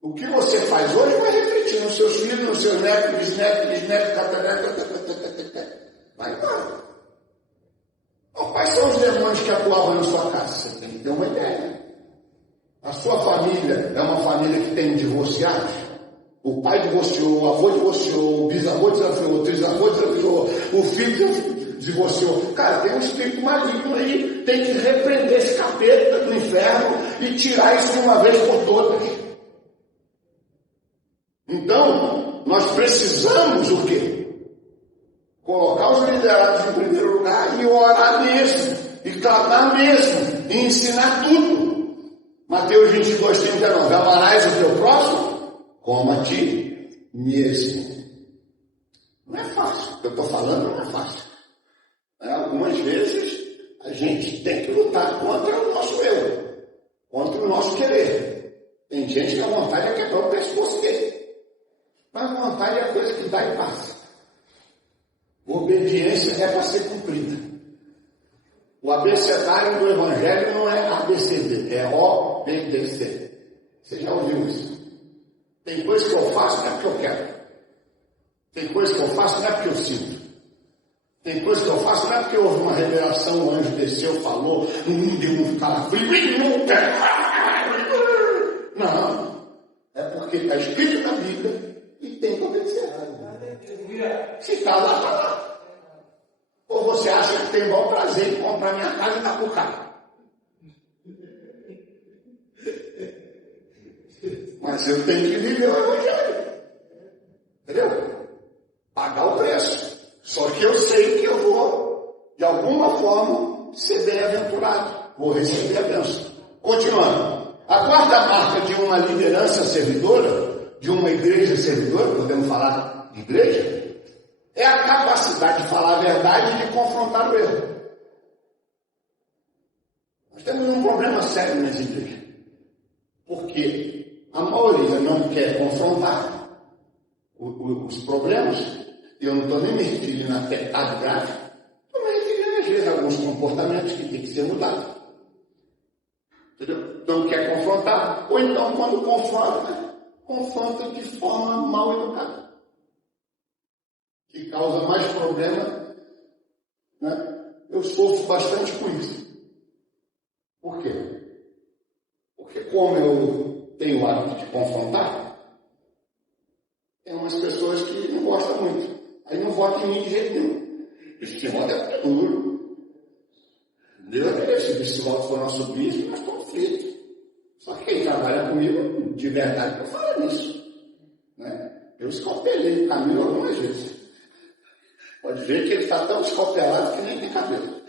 O que você faz hoje vai refletir nos seus filhos, nos seus netos, bisnetos, tataranetos, vai embora. Então, quais são os demônios que atuavam na sua casa? Você tem que ter uma ideia. A sua família é uma família que tem divorciados? O pai divorciou, o avô divorciou, o bisavô desafiou, o trisavô desafiou, o filho divorciou. Cara, tem um espírito maligno aí, tem que repreender esse capeta do inferno e tirar isso de uma vez por todas. Então, nós precisamos o quê? Colocar os liderados em primeiro lugar e orar mesmo, e clamar mesmo, e ensinar tudo. Mateus 22, 39. Amarás o teu próximo como a ti mesmo. Não é fácil. O que eu estou falando não é fácil. Algumas vezes a gente tem que lutar contra o nosso eu, contra o nosso querer. Tem gente que a vontade é quebrar o pescoço dele. Mas a vontade é a coisa que dá e passa. Obediência é para ser cumprida. O abecedário do Evangelho não é ABCD, é OBDC. Você já ouviu isso? Tem coisa que eu faço não é porque eu quero. Tem coisa que eu faço não é porque eu sinto. Tem coisa que eu faço não é porque houve uma revelação, o anjo desceu, falou, deu um calafrio, não. É porque está escrito na Bíblia e tem que obedecer. Se está lá, está lá. Ou você acha que tem bom prazer em comprar minha casa e dar por cá? Mas eu tenho que viver o Evangelho. Entendeu? Pagar o preço. Só que eu sei que eu vou, de alguma forma, ser bem-aventurado. Vou receber a bênção. Continuando. A quarta marca de uma liderança servidora, de uma igreja servidora, podemos falar de igreja, é a capacidade de falar a verdade e de confrontar o erro. Nós temos um problema sério nas igrejas. Porque a maioria não quer confrontar os problemas. E eu não estou nem me referindo a pecado grave. Estou me referindo, às vezes, a alguns comportamentos que têm que ser mudados. Entendeu? Não quer confrontar. Ou então, quando confronta de forma mal educada. Que causa mais problema, né? Eu sofro bastante com isso. Por quê? Porque como eu tenho o hábito de confrontar, tem umas pessoas que não gostam muito. Aí não votam em mim de jeito nenhum. Esse modo é duro. Deus merece. Se voto for nosso bispo, nós estamos fritos. Só que quem trabalha comigo, de verdade, não fala nisso. Né? Eu escalpelei o caminho algumas vezes. Pode ver que ele está tão escalpelado que nem tem cabelo.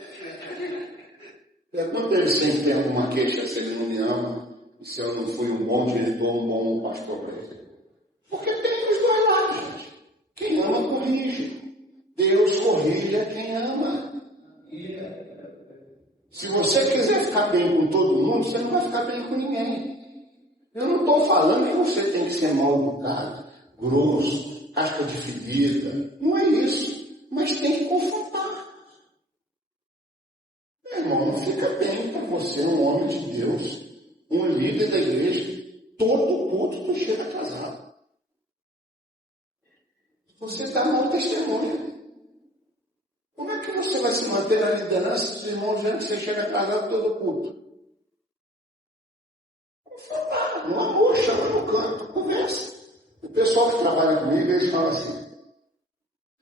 Pergunta ele sempre tem alguma queixa se ele não me ama, e se eu não fui um bom diretor, um bom pastor para ele. Porque tem os dois lados, gente. Quem ama, corrige. Deus corrige a quem ama. Se você quiser ficar bem com todo mundo, você não vai ficar bem com ninguém. Eu não estou falando que você tem que ser mal educado, grosso, casca de ferida. Não é isso. Mas tem que confrontar. Meu irmão, não fica bem para você, um homem de Deus, um líder da igreja, todo culto tu chega atrasado. Você está mau testemunho. Como é que você vai se manter na liderança dos irmãos vendo que você chega atrasado todo culto? Confrontar, no amor, chama no canto, conversa. O pessoal que trabalha comigo, eles falam assim: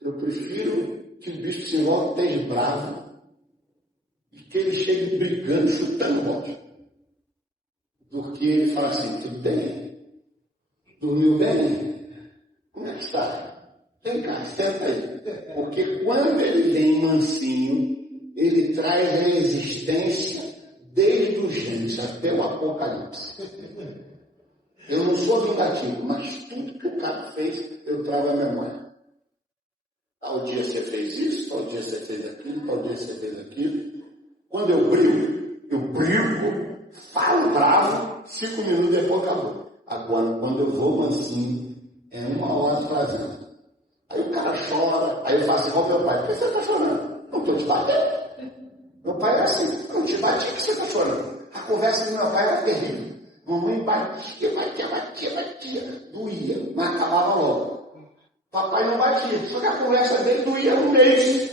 eu prefiro que o bispo Simão esteja bravo e que ele chegue brigando, chutando bola, do que ele fala assim: tudo bem? Dormiu bem? Como é que está? Vem cá, senta aí. Porque quando ele vem mansinho, ele traz a existência desde o Gênesis até o Apocalipse. Eu não sou vingativo, mas tudo que o cara fez, eu trago à memória. Tal dia você fez isso, tal dia você fez aquilo, tal dia você fez aquilo. Quando eu brigo, falo bravo, 5 minutos depois acabou. Agora, quando eu vou mansinho, é 1 hora trazendo. Aí o cara chora, aí eu faço igual meu pai: por que você está chorando? Não estou te batendo. Meu pai é assim: não te bati, que você está chorando? A conversa do meu pai era terrível. Mamãe batia, doía, mas acabava logo. Papai não batia, só que a conversa dele doía um mês.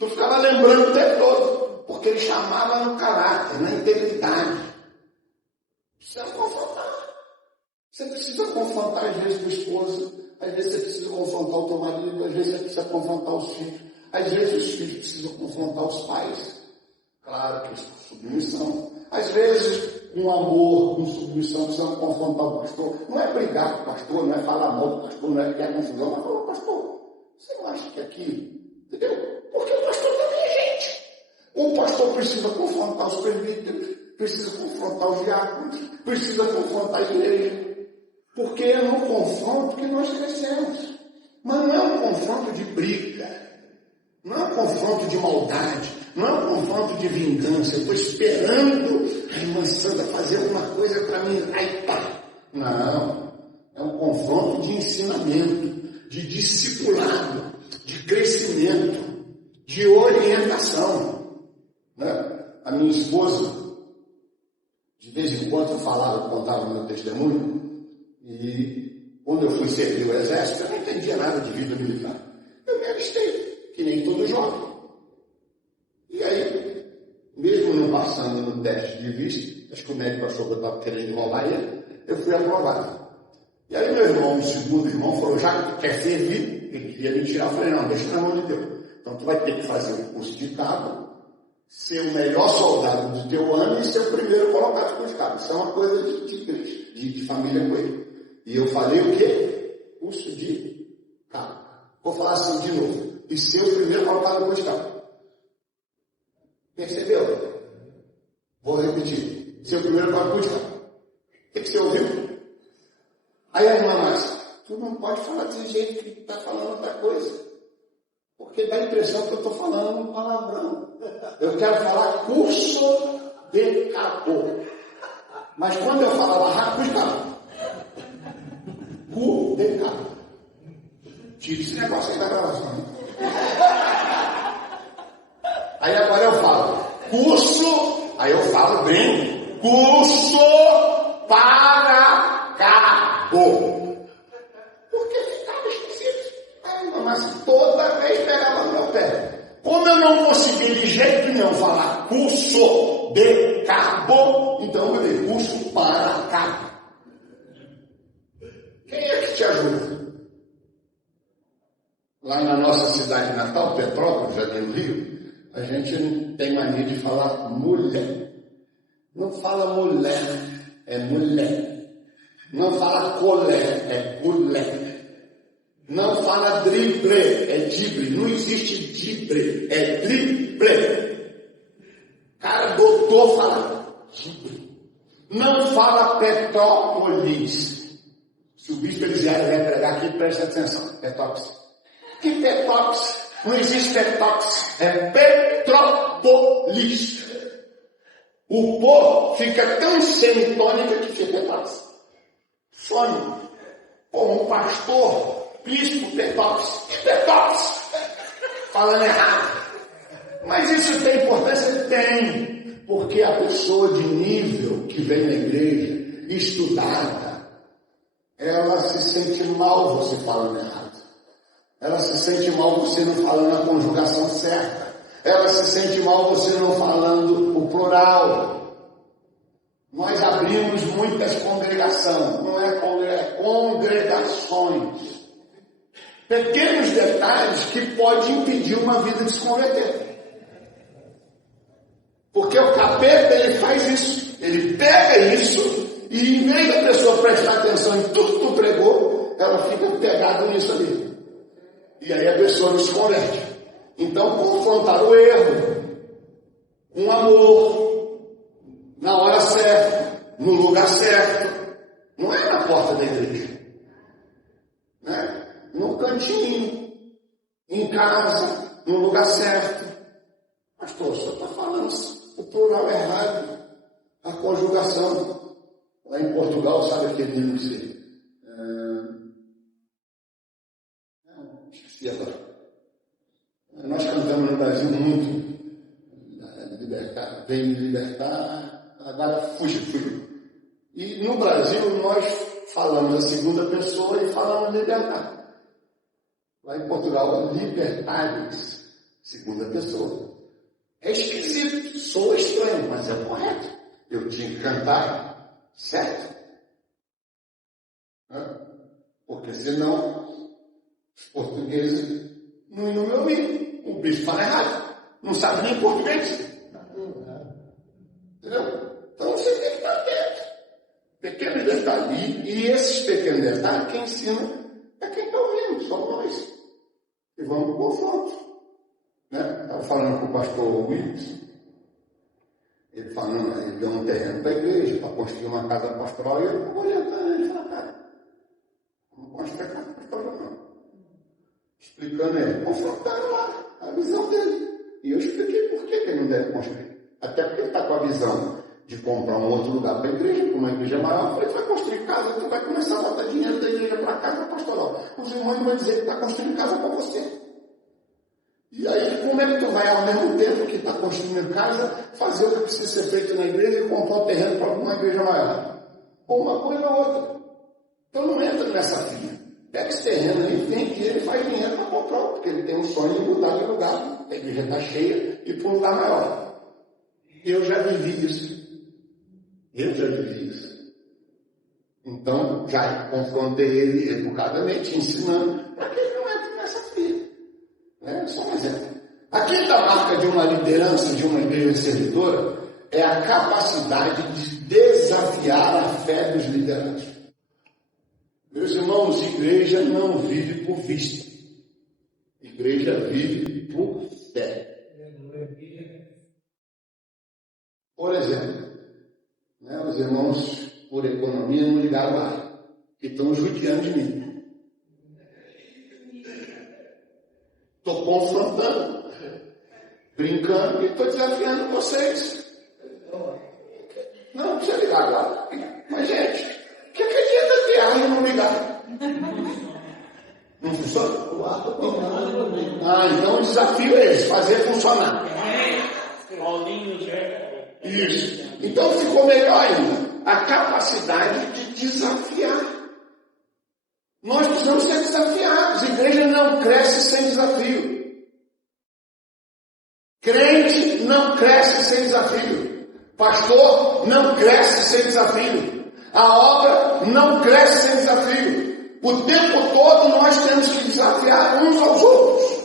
Tu ficava lembrando o tempo todo, porque ele chamava no caráter, na integridade. Precisa confrontar. Você precisa confrontar, às vezes, tua esposa, às vezes você precisa confrontar o teu marido, às vezes você precisa confrontar os filhos, às vezes os filhos precisam confrontar os pais. Claro que submissão. Às vezes, com amor, com submissão, precisam confrontar o pastor. Não é brigar com o pastor, não é falar mal do pastor, não é criar confusão, mas falar, pastor, você não acha que aqui, entendeu? Porque o pastor também é gente. O pastor precisa confrontar os presbíteros, precisa confrontar os diáconos, precisa confrontar a igreja. Porque é no confronto que nós crescemos. Mas não é um confronto de briga, não é um confronto de maldade, não é um confronto de vingança. Eu estou esperando a irmã Sandra fazer alguma coisa para mim. Aí pá. Não, é um confronto de ensinamento, de discipulado, de crescimento, de orientação. Né? A minha esposa, de vez em quando, contava o meu testemunho. E quando eu fui servir o exército, eu não entendia nada de vida militar. Eu me alistei, que nem todo jovem. E aí, mesmo não passando no teste de vista, acho que o médico achou que eu estava querendo roubar ele, eu fui aprovado. E aí meu irmão, o segundo irmão, falou, já que tu quer servir, ele queria me tirar. Eu falei, não, deixa na mão de Deus. Então tu vai ter que fazer um curso de cabo, ser o melhor soldado do teu ano e ser o primeiro colocado com os cabos. Isso é uma coisa de família coelho. E eu falei o quê? Curso de cabo. Vou falar assim de novo. E ser o primeiro colocado com os cabos. Percebeu? Vou repetir. Ser o primeiro colocado com os cabos. O que você ouviu? Aí a irmã Márcia, tu não pode falar desse jeito que está falando outra coisa. Porque dá a impressão que eu estou falando um palavrão. Eu quero falar curso de cabo. Mas quando eu falava rápido, cabo. Cu de cabo. Tira esse negócio aí da gravação. Aí agora eu falo curso, aí eu falo bem, curso para cabo. Porque ficava esquisito. Aí, mas toda vez pegava no meu pé. Como eu não consegui de jeito nenhum falar curso de cabo, então eu dei curso para cabo. Quem é que te ajuda? Lá na nossa cidade natal, Petrópolis, aqui no Rio, a gente tem mania de falar mulher. Não fala mulher, é mulher. Não fala colé, é colé. Não fala drible, é drible. Não existe drible, é drible. Cara, doutor fala drible. Não fala Petrópolis. Se o bispo Elisiário vai pregar aqui, preste atenção. Petrópolis. Que Petrópolis? Não existe Petrópolis. É Petrópolis. O pô fica tão semitônica que fica Petrópolis. Some. Pô, um pastor, bispo, Petrópolis. Que Petrópolis? Falando errado. Mas isso tem importância? Tem. Porque a pessoa de nível que vem na igreja, estudada, ela se sente mal você falando errado. Ela se sente mal você não falando a conjugação certa. Ela se sente mal você não falando o plural. Nós abrimos muitas congregações, não é congregações. Pequenos detalhes que podem impedir uma vida de se converter. Porque o capeta, ele faz isso. Ele pega isso e, em vez da pessoa prestar atenção em tudo que tu pregou, ela fica pegada nisso ali. E aí a pessoa não se converte. Então, confrontar o erro, com amor, na hora certa, no lugar certo, não é na porta da igreja, né? No cantinho, em casa, no lugar certo. Pastor, o senhor está falando o plural errado, a conjugação. Lá em Portugal, sabe aquele livro que esqueci agora. Nós cantamos no Brasil muito. Libertar, vem me libertar, agora fuja. E no Brasil nós falamos a segunda pessoa e falamos libertar. Lá em Portugal, libertários, segunda pessoa. É esquisito, sou estranho, mas é correto. Eu tinha que cantar certo. Porque senão, os portugueses não iam me ouvir. O bicho fala errado. Não sabe nem português. Entendeu? Então você tem que estar atento. Pequenos detalhes. E esses pequenos detalhes, quem ensina é quem está ouvindo, só nós. E vamos para o confronto. Estava falando com o pastor Willis. Ele falando, ele deu um terreno para a igreja, para construir uma casa pastoral, e eu estava orientando ele, falando, cara, não construir casa pastoral não. Explicando ele, confrontando lá a visão dele. E eu expliquei por que ele não deve construir. Até porque ele está com a visão de comprar um outro lugar para a igreja, para uma igreja maior. Eu falei, tu vai construir casa, tu vai começar a botar dinheiro da igreja para a casa pastoral. Os irmãos vão dizer que está construindo casa para você. E aí, como é que tu vai, ao mesmo tempo que está construindo casa, fazer o que precisa ser feito na igreja e comprar um terreno para uma igreja maior? Ou uma coisa ou outra. Então não entra nessa fila. Pega esse terreno aí, vem que ele faz dinheiro para comprar, porque ele tem um sonho de mudar de lugar. A igreja está cheia e para um lugar maior. Eu já vivi isso. Então, já confrontei ele educadamente, ensinando, para que ele não entre nessa fila. Só um exemplo. A quinta marca de uma liderança, de uma igreja servidora, é a capacidade de desafiar a fé dos liderados. Meus irmãos, igreja não vive por vista. Igreja vive por fé. Por exemplo, os irmãos, por economia, não ligaram lá, que estão judiando de mim. Estou confrontando, brincando e estou desafiando vocês. Não precisa ligar lá. Mas, gente, o que adianta ter ar e não ligar? Não funciona? Então o desafio é esse, fazer funcionar. Isso. Então ficou melhor ainda. A capacidade de desafiar. Nós precisamos ser desafiados. A igreja não cresce sem desafio. Crente não cresce sem desafio. Pastor não cresce sem desafio. A obra não cresce sem desafio. O tempo todo nós temos que desafiar uns aos outros.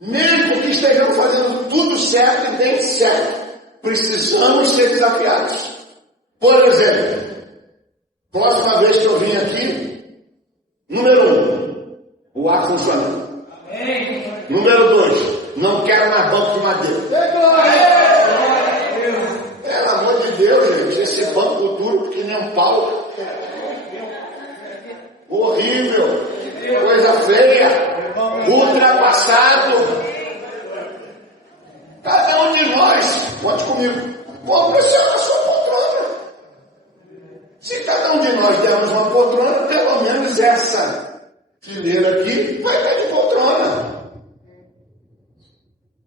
Mesmo que estejamos fazendo tudo certo e bem certo, precisamos ser desafiados. Por exemplo, próxima vez que eu vim aqui, número 1, o ar funcionando. Número 2, não quero mais banco de madeira. Pelo amor de Deus, gente, esse banco duro que nem um pau. Horrível, coisa feia, ultrapassado. Cada um de nós, conte comigo, compra a sua poltrona. Se cada um de nós dermos uma poltrona, pelo menos essa fileira aqui vai estar de poltrona.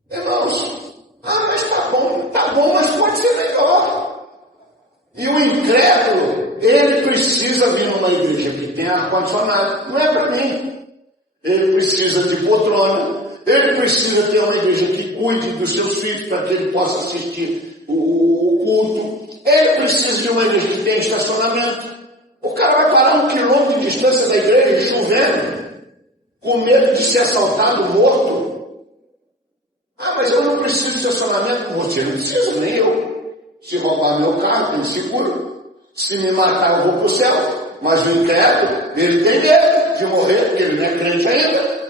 Irmãos, mas tá bom, mas pode ser melhor. E o incrédulo, ele precisa vir numa igreja que tem ar-condicionado, não é para mim. Ele precisa de poltrona, ele precisa ter uma igreja que cuide dos seus filhos para que ele possa assistir o culto. Ele precisa de uma igreja que tenha estacionamento. O cara vai parar 1 quilômetro de distância da igreja, chovendo, com medo de ser assaltado, morto. Mas eu não preciso de estacionamento. Você não precisa, nem eu. Se roubar meu carro, tem seguro. Se me matar, eu vou para o céu. Mas o incrédulo, ele tem medo de morrer, porque ele não é crente ainda.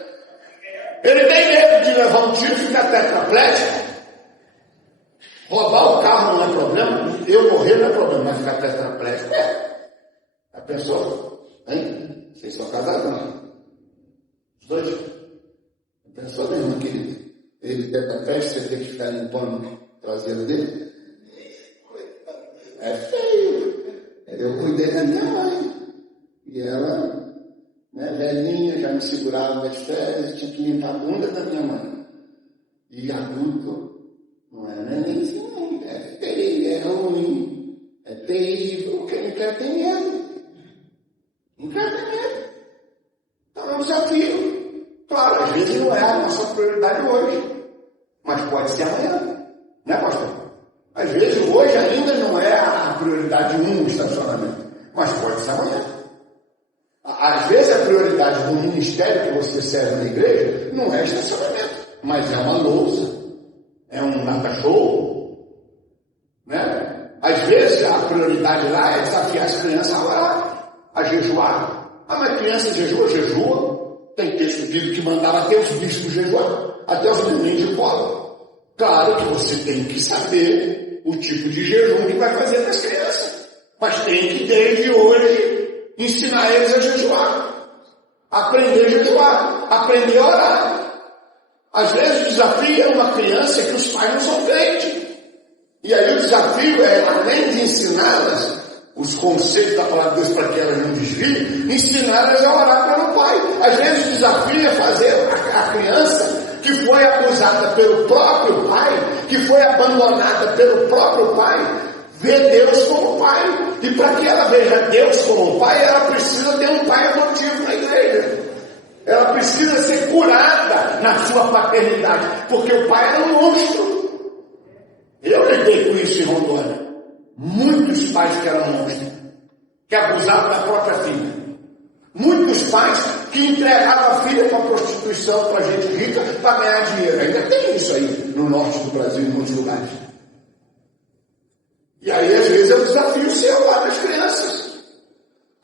Ele tem medo de levar um tiro e ficar tetraplégico. Roubar o carro não é problema. Eu morrer não é problema, mas ficar tetraplégico A pessoa, hein? Vocês são casados, não? Os dois? A pessoa mesmo, querido. Ele tetraplégico, você tem que ficar limpando o traseiro dele. É feio. Eu cuidei da minha mãe. E ela, velhinha, já me segurava nas férias, tinha que limpar a bunda da minha mãe. E adulto, não é nenenzinho, não. É feio, é ruim, é terrível. Quem não quer tem medo. Não quer ter medo. Então é um desafio. prioridade 1 o estacionamento, mas pode ser amanhã. Às vezes a prioridade do ministério que você serve na igreja não é estacionamento, mas é uma louça, é um nata-show, né? Às vezes a prioridade lá é desafiar as crianças a orar, a jejuar. Mas criança jejua. Tem texto bíblico que mandava até os bispos jejuar, até os meninos de cola. Claro que você tem que saber o tipo de jejum que vai fazer para as crianças, mas tem que desde hoje ensinar eles a jejuar, aprender a jejuar, aprender a orar. Às vezes o desafio é uma criança que os pais não são crentes. E aí o desafio é, além de ensiná-las os conceitos da palavra de Deus para que elas não desviem, ensiná-las a orar pelo pai. Às vezes o desafio é fazer a criança que foi abusada pelo próprio pai, que foi abandonada pelo próprio pai, ver Deus como pai. E para que ela veja Deus como pai, ela precisa ter um pai adotivo na igreja. Ela precisa ser curada na sua paternidade, porque o pai era um monstro. Eu lidei com isso em Rondônia. Muitos pais que eram monstros, que abusavam da própria filha. Muitos pais que entregavam a filha para a prostituição, para gente rica, para ganhar dinheiro. Ainda tem isso aí no norte do Brasil, em muitos lugares. E aí, às vezes, é um desafio seu lá das crianças.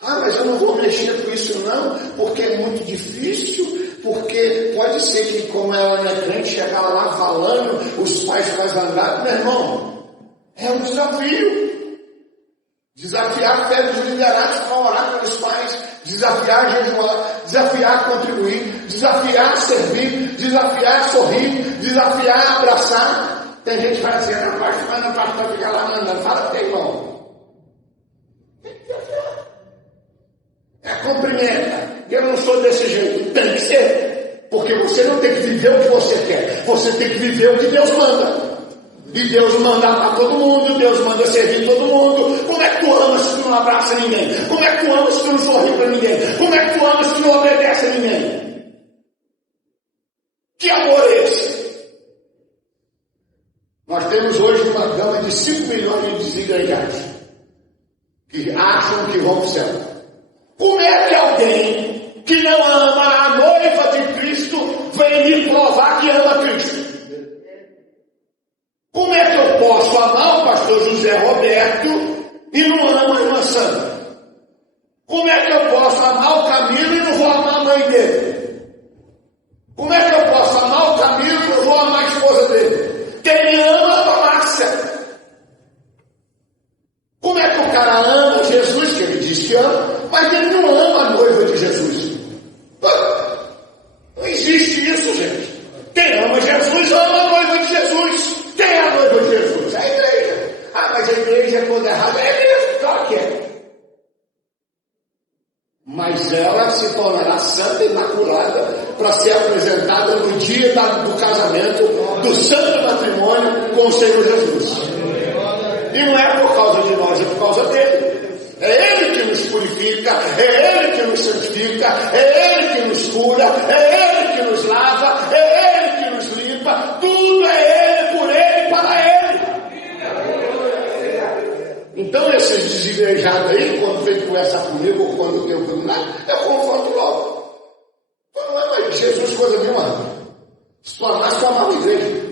Mas eu não vou mexer com isso não, porque é muito difícil, porque pode ser que, como ela não é crente, chegar lá falando, os pais fazem andar. Meu irmão, é um desafio. Desafiar a fé dos liderados para orar pelos pais, desafiar a jejuar, desafiar a contribuir, desafiar a servir, desafiar a sorrir, desafiar a abraçar. Tem gente que vai dizer, não, pastor, não, pastor, fica lá mandando. Fala para o irmão. Tem que desafiar. Cumprimenta. Eu não sou desse jeito. Tem que ser. Porque você não tem que viver o que você quer. Você tem que viver o que Deus manda. E Deus manda para todo mundo, Deus manda servir todo mundo. Como é que tu amas se tu não abraça ninguém? Como é que tu amas se tu não sorri para ninguém? Como é que tu amas se tu não obedece a ninguém? Que amor é esse? Nós temos hoje uma gama de 5 milhões de desigrejados que acham que vão para o céu. Como é que alguém que não ama a noiva de Cristo vem me provar que ama Cristo? Como é que eu posso amar o pastor José Roberto e não amo a irmã Sandra? Como é que eu posso amar o Camilo e não vou amar a mãe dele? Como é que eu posso amar o Camilo e não vou amar a esposa dele? Quem me ama, ama a Márcia. Como é que o cara ama Jesus, que ele diz que ama, mas ele não ama a noiva de Jesus? Não existe isso, gente. Quem ama Jesus, ama a noiva de Jesus. Quem é a noiva de Jesus? É a igreja. Mas a igreja é toda errada. É mesmo, claro que é. Mas ela se tornará santa e imaculada para ser apresentada no dia do casamento, do santo matrimônio com o Senhor Jesus. E não é por causa de nós, é por causa dele. É ele que nos purifica, é ele que nos santifica, é ele que nos cura, é ele que nos lava, é ele que nos limpa. Tudo é ele, por ele, para ele. Então esses desigrejados aí, quando vem conversar comigo ou quando tem oportunidade, eu confronto logo. Não é mais Jesus coisa nenhuma. Se tu amasse, tu amava a igreja.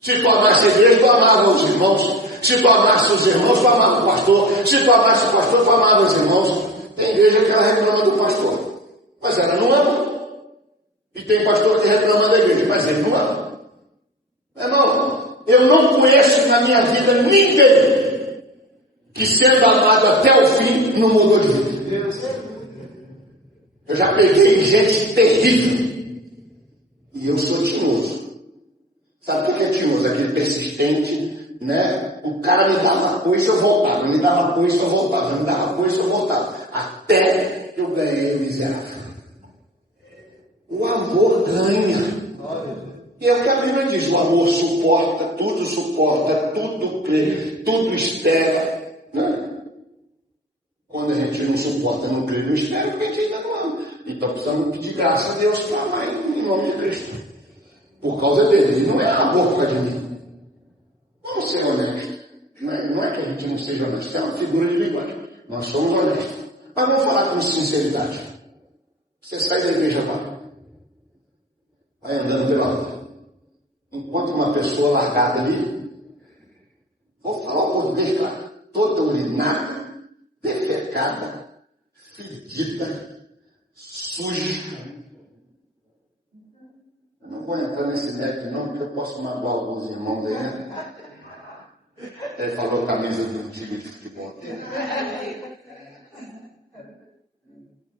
Se tu amasse a igreja, tu amava os irmãos. Se tu amasse os irmãos, tu amava o pastor. Se tu amasse o pastor, tu amava os irmãos. Tem igreja que ela reclama do pastor, mas ela não ama. E tem pastor que reclama da igreja, mas ele não ama. Irmão, eu não conheço na minha vida ninguém que, sendo amado até o fim, não mudou de vida. Eu já peguei gente terrível. E eu sou tinhoso. Sabe o que é tinhoso? Aquele persistente, né? O cara me dava apoio e eu voltava. Me dava apoio e eu voltava. Me dava apoio e eu voltava. Até eu ganhei o miserável. O amor ganha. E é o que a Bíblia diz, o amor suporta, tudo crê, tudo espera. Né? Quando a gente não suporta, não crê, não espera, porque a gente ainda não ama. Então precisamos pedir graça a Deus para amar em nome de Cristo. Por causa dele. E não é amor por causa de mim. Vamos ser honestos. Não não é que a gente não seja honesto, é uma figura de linguagem. Nós somos honestos. Mas vamos falar com sinceridade. Você sai da igreja agora, vai andando pela rua, encontra uma pessoa largada ali, vou falar o português, cara, toda urinada, defecada, fedida, suja. Eu não vou entrar nesse mérito não, porque eu posso magoar alguns irmãos aí, né? Ele falou camisa de um time de futebol.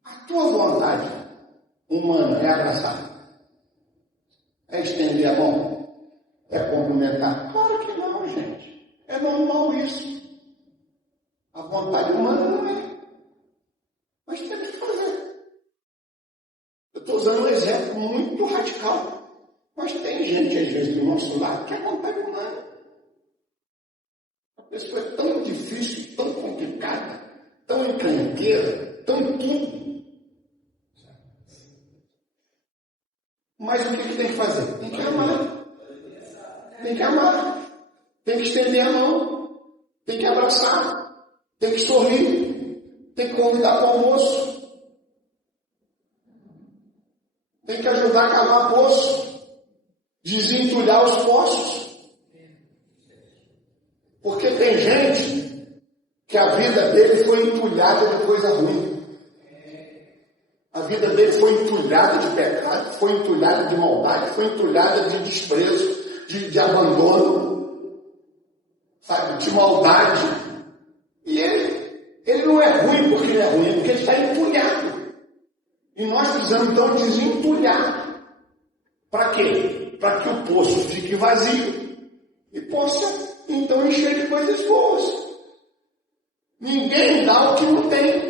A tua vontade humana é abraçar, é estender a mão, é cumprimentar. Claro que não, gente. É normal isso. A vontade humana não é. Mas tem que fazer. Eu estou usando um exemplo muito radical. Mas tem gente, às vezes, do nosso lado que é vontade humana. A pessoa é tão difícil, tão complicada, tão encrenqueira, tão tudo. Mas o que tem que fazer? Tem que amar. Tem que amar. Tem que estender a mão. Tem que abraçar. Tem que sorrir. Tem que convidar para o almoço. Tem que ajudar a cavar poço. Desentulhar os poços. Porque tem gente que a vida dele foi entulhada de coisa ruim. A vida dele foi entulhada de pecado, foi entulhada de maldade, foi entulhada de desprezo, de abandono, sabe, de maldade. E ele não é ruim porque ele é ruim, porque ele está entulhado. E nós precisamos então desentulhar. Para quê? Para que o poço fique vazio e possa então encher de coisas boas. Ninguém dá o que não tem.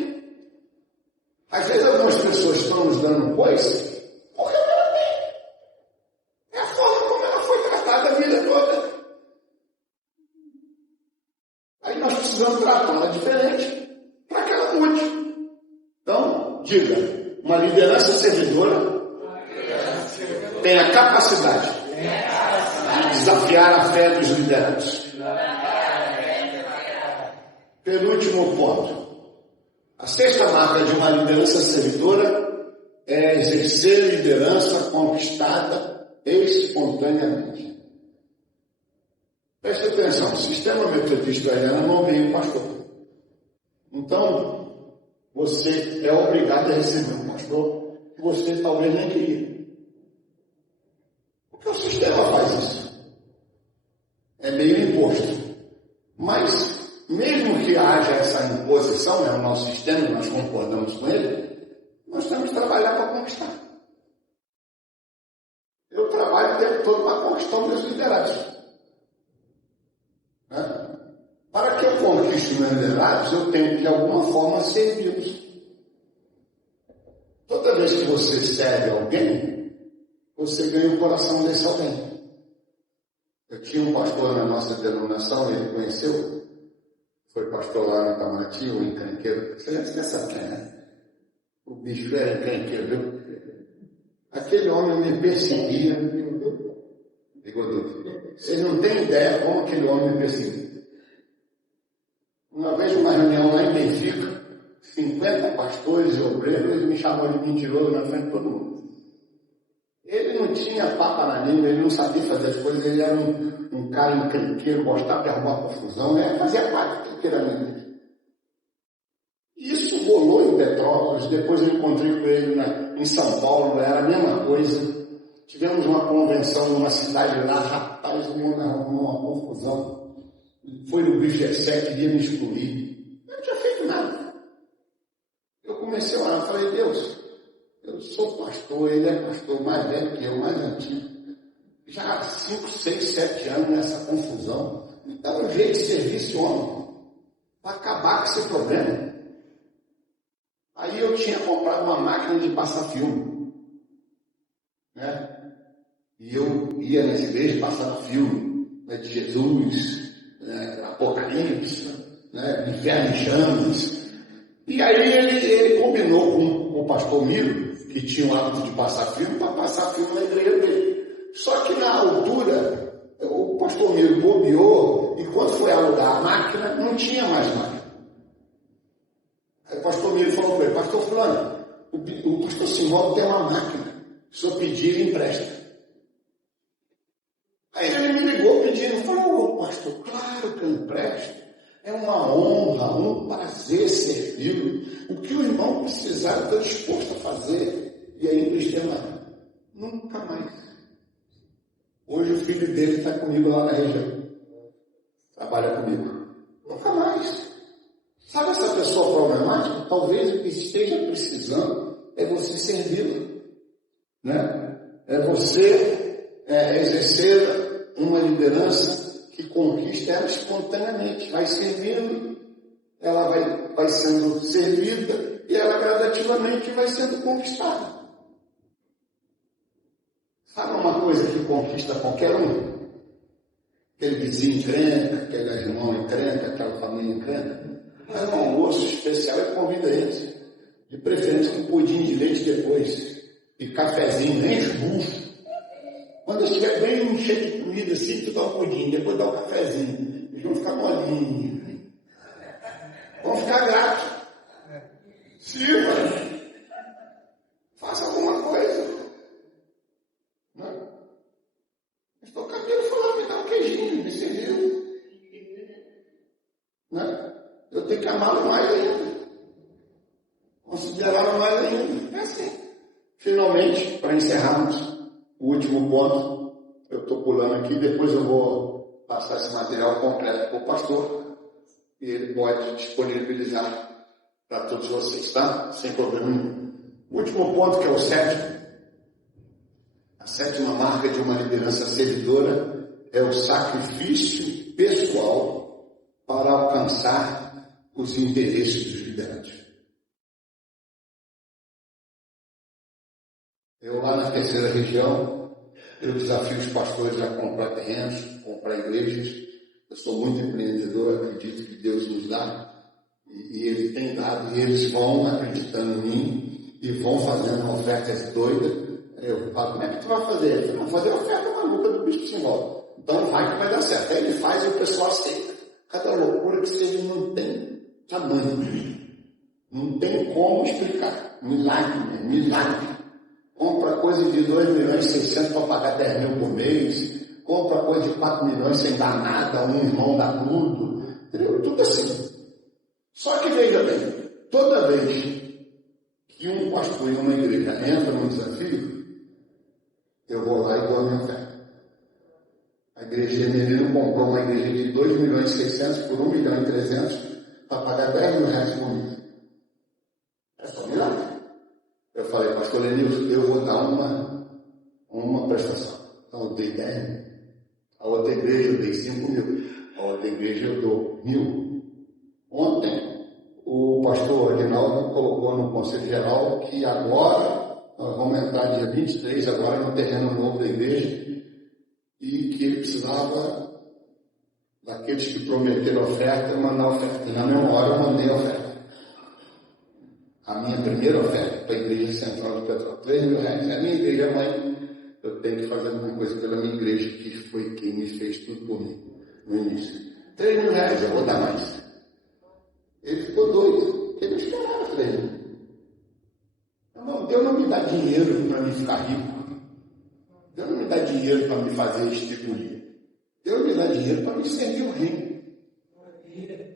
Às vezes algumas pessoas estão nos dando coisa porque ela tem. É a forma como ela foi tratada a vida toda. Aí nós precisamos tratá-la diferente para que ela mude. Então, diga, uma liderança servidora tem a capacidade de desafiar a fé dos liderados. Penúltimo ponto. A sexta marca de uma liderança servidora é exercer liderança conquistada espontaneamente. Preste atenção, o sistema metodista não veio pastor. Então, você é obrigado a receber um pastor que você talvez nem queria. Porque o sistema faz isso. É meio imposto. Mas, mesmo que haja essa imposição, é o nosso sistema, nós concordamos com ele, nós temos que trabalhar para conquistar. Eu trabalho o tempo todo para conquistar meus liderados. Né? Para que eu conquiste meus liderados, eu tenho que, de alguma forma, servi-los. Toda vez que você serve alguém, você ganha o coração desse alguém. Eu tinha um pastor na nossa denominação, ele conheceu, foi pastor lá no Itamaraty, o encrenqueiro. Você sabe quem é? O bicho era encrenqueiro, viu? Aquele homem me perseguia. Vocês não têm ideia como aquele homem me perseguia. Uma vez, uma reunião lá em Benfica, 50 pastores e obreiros, ele me chamou de mentiroso na frente de todo mundo. Ele não tinha papa na língua, ele não sabia fazer as coisas, ele era um cara encrenqueiro, gostava de arrumar confusão, né? Fazia parte tranquilamente. Isso rolou em Petrópolis, depois eu encontrei com ele em São Paulo, era a mesma coisa. Tivemos uma convenção numa cidade lá, rapaz, uma confusão. Foi no BGC, queria me excluir. Eu não tinha feito nada. Eu comecei a orar, falei, Deus, eu sou pastor, ele é pastor mais velho que eu, mais antigo. Já há 5, 6, 7 anos nessa confusão. Então, um jeito de servir esse homem para acabar com esse problema. Aí eu tinha comprado uma máquina de passar filme. Né? E eu ia nessa igreja passar filme, né, de Jesus, né, Apocalipse, né, Inferno em Chamas. E aí ele combinou com o pastor Miro, que tinha o hábito de passar filme, para passar filme na igreja dele. Só que na altura, o pastor Miro bobeou, e quando foi alugar a máquina, tinha mais máquina. Aí o pastor Miro falou para ele: pastor fulano, o pastor Simbolo tem uma máquina, se eu pedir, ele empresta. Aí ele me ligou pedindo, falou: pastor, claro que eu empresto. É uma honra, um prazer servi-lo. O que o irmão precisar, eu estou disposto a fazer. E aí emprestei lá. Nunca mais. Hoje o filho dele está comigo lá na região. Trabalha comigo. Nunca mais. Sabe essa pessoa problemática? Talvez o que esteja precisando é você servi-la. Né? É você exercer uma liderança que conquista ela espontaneamente. Vai servindo, ela vai sendo servida e ela gradativamente vai sendo conquistada. Sabe uma coisa que conquista qualquer um? Aquele vizinho encrenca, aquele irmão encrenca, aquela família encrenca. Mas um almoço especial e convida eles. De preferência com pudim de leite depois. E cafezinho, nem esbucho. Quando eu estiver bem cheio de comida assim, tu dá um pudim, depois dá um cafezinho. Eles vão ficar molinhos. Vão ficar gratos. Sirva. Faça alguma coisa. Não. Estou cabelo falar, me dá um queijinho, me serviu. Né? Eu tenho que amá-lo mais ainda. Considerá-lo mais ainda. É assim. Finalmente, para encerrarmos, o último ponto, eu estou pulando aqui, depois eu vou passar esse material completo para o pastor e ele pode disponibilizar para todos vocês, tá? Sem problema nenhum. O último ponto, que é o sétimo, a sétima marca de uma liderança servidora é o sacrifício pessoal para alcançar os interesses dos liderados. Eu lá na terceira região, eu desafio os pastores a comprar terrenos, comprar igrejas. Eu sou muito empreendedor, acredito que Deus nos dá, e Ele tem dado, e eles vão acreditando em mim, e vão fazendo ofertas doidas. Eu falo: como é que tu vai fazer? Ele fala: vamos fazer a oferta maluca do Bispo Simbolo. Então vai que vai dar certo. Aí ele faz e o pessoal aceita. Cada loucura que seja não tem tamanho. Não tem como explicar. Milagre, né? Milagre. Compra coisa de 2.600.000 para pagar 10 mil por mês. Compra coisa de 4 milhões sem dar nada, um irmão dá tudo. Entendeu? Tudo assim. Só que veja bem, toda vez que um pastor em uma igreja entra num desafio, eu vou lá e dou a minha oferta. A igreja de Menino comprou uma igreja de 2.600.000 por 1.300.000 para pagar 10 mil reais por mês. É só milagre. Eu falei: pastor Lenilson, eu vou dar uma prestação. Então eu dei 10 mil. A outra igreja eu dei 5 mil. A outra igreja eu dou 1.000. Ontem, o pastor Aguinaldo colocou no Conselho Geral que agora, nós vamos entrar dia 23, agora no terreno novo da igreja, e que ele precisava daqueles que prometeram oferta, mandar oferta. E na mesma hora eu mandei a oferta. A minha primeira oferta para a Igreja Central de Petrópolis, 3 mil reais. A minha igreja mãe, eu tenho que fazer alguma coisa pela minha igreja, que foi quem me fez tudo por mim no início. 3 mil reais, eu vou dar mais. Ele ficou doido. Ele não esperava 3 mil. Não, Deus não me dá dinheiro para me ficar rico. Deus não me dá dinheiro para me fazer instituir. Deus me dá dinheiro para me servir o reino.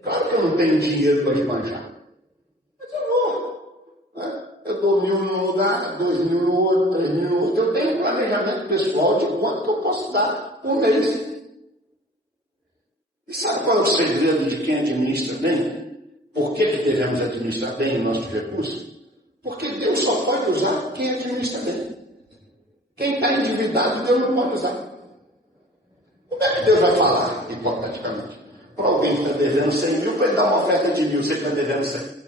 Claro que eu não tenho dinheiro para esbanjar. Eu dou 1.000 num lugar, 2.000 no outro, 3.000 no outro. Eu tenho um planejamento pessoal de quanto eu posso dar por mês. E sabe qual é o segredo de quem administra bem? Por que devemos administrar bem os nossos recursos? Porque Deus só pode usar quem administra bem. Quem está endividado, Deus não pode usar. Como é que Deus vai falar, hipoteticamente, para alguém que está devendo 100 mil, para ele dar uma oferta de 1.000, você está devendo 100?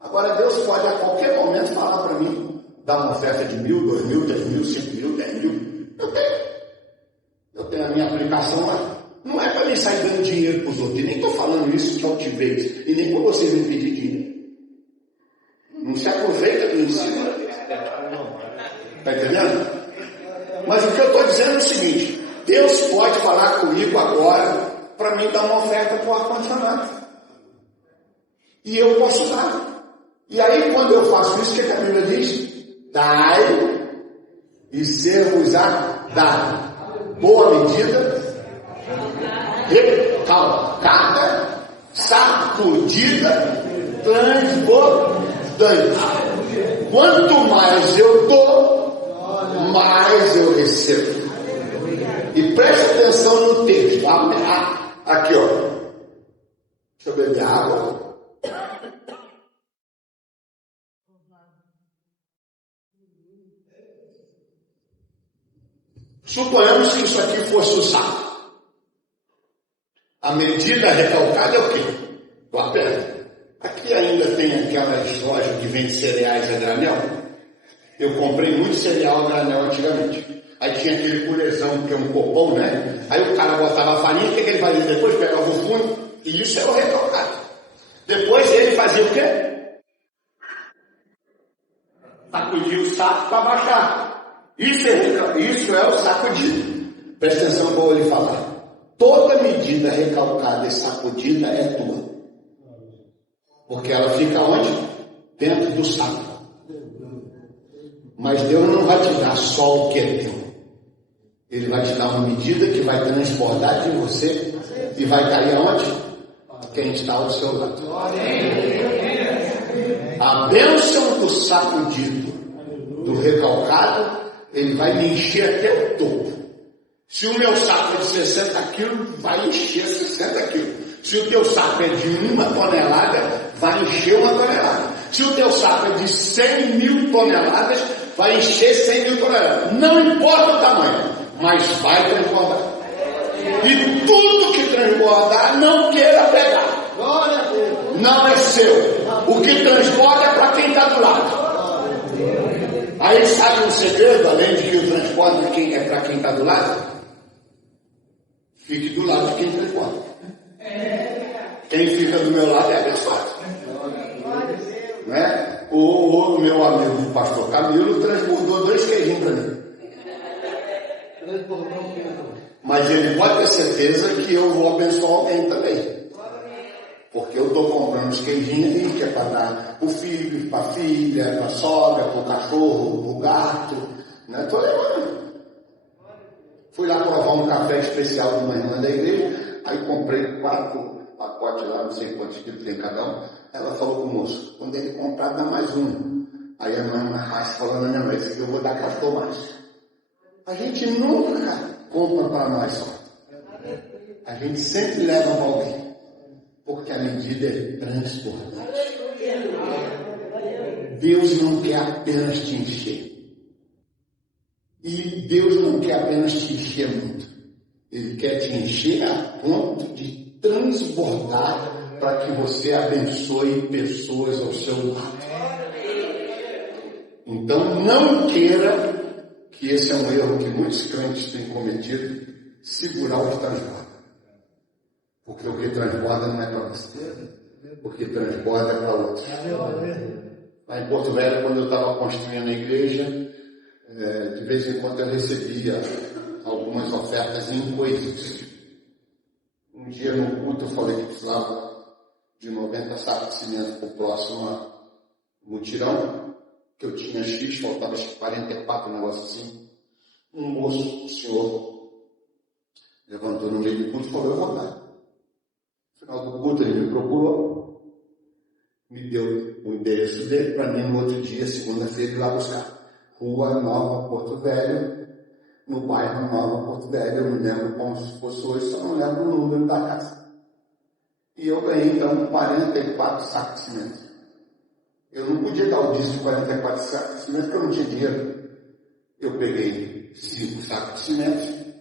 Agora, Deus pode a qualquer momento falar para mim, dar uma oferta de 1.000, 2.000, 3.000, 5.000, 10.000. Eu tenho a minha aplicação lá. Não é para mim sair dando dinheiro para os outros. E nem estou falando isso de altivez. E nem para vocês me pedir dinheiro. Não se aproveita do ensino. Está entendendo? Mas o que eu estou dizendo é o seguinte: Deus pode falar comigo agora para me mim dar uma oferta para o ar-condicionado. E eu posso dar. E aí, quando eu faço isso, o que a Bíblia diz? Dai e ser-vos-á dado. Boa medida, recalcada, sacudida, transbordante. Quanto mais eu dou, mais eu recebo. E preste atenção no texto. Aqui, ó. Deixa eu beber água. Suponhamos que isso aqui fosse o saco. A medida recalcada é o quê? O aperto. Aqui ainda tem aquelas lojas que vendem cereais a granel. Eu comprei muito cereal a granel antigamente. Aí tinha aquele purezão que é um copão, né? Aí o cara botava a farinha, o que ele fazia? Depois pegava o fundo, e isso é o recalcado. Depois ele fazia o quê? Sacudia o saco para baixar. Isso é o sacudido. Presta atenção no que eu vou lhe falar. Toda medida recalcada e sacudida é tua. Porque ela fica onde? Dentro do saco. Mas Deus não vai te dar só o que é teu. Ele vai te dar uma medida que vai transbordar de você e vai cair aonde? Quem está ao seu lado. A bênção do sacudido, do recalcado, ele vai me encher até o topo. Se o meu saco é de 60 quilos, vai encher 60 quilos. Se o teu saco é de 1 tonelada, vai encher 1 tonelada. Se o teu saco é de 100 mil toneladas, vai encher 100 mil toneladas. Não importa o tamanho, mas vai transbordar. E tudo que transbordar, não queira pegar. Não é seu. O que transborda é para quem está do lado. Aí sabe um segredo, além de que o transporte é para quem está do lado? Fique do lado de quem transporta. Quem fica do meu lado é abençoado. Né? O meu amigo, o pastor Camilo, transbordou 2 queijinhos para mim. Mas ele pode ter certeza que eu vou abençoar alguém também. Porque eu estou comprando os queijinhos ali, que é para dar para o filho, para a filha, para a sogra, para o cachorro, para o gato. Estou levando. Fui lá provar um café especial de uma irmã da igreja, aí comprei 4 pacotes lá, não sei quantos quilos tem cada um. Ela falou com o moço, quando ele comprar, dá mais um. Aí a irmã falou na minha mãe, esse aqui eu vou dar gastou mais. A gente nunca compra para nós só. A gente sempre leva para alguém. Porque a medida é transbordante. Deus não quer apenas te encher. E Deus não quer apenas te encher muito. Ele quer te encher a ponto de transbordar para que você abençoe pessoas ao seu lado. Então não queira, que esse é um erro que muitos crentes têm cometido, segurar o que transborda. Porque o que transborda não é para você, o que transborda é para outros. Lá em Porto Velho, quando eu estava construindo a igreja, de vez em quando eu recebia algumas ofertas em coisas. Um dia no culto eu falei que precisava de 90 sacos de cimento para o próximo mutirão, que eu tinha X, faltava 44, um negócio assim. Um moço, senhor, levantou no meio do culto e falou, eu vou dar. No final do culto ele me procurou, me deu o endereço dele para mim no outro dia, segunda-feira, ir lá buscar. Rua Nova Porto Velho, no bairro Nova Porto Velho, eu me lembro como se fosse hoje, só não lembro o número da casa. E eu ganhei então 44 sacos de cimento. Eu não podia dar o dízimo de 44 sacos de cimento porque eu não tinha dinheiro. Eu peguei 5 sacos de cimento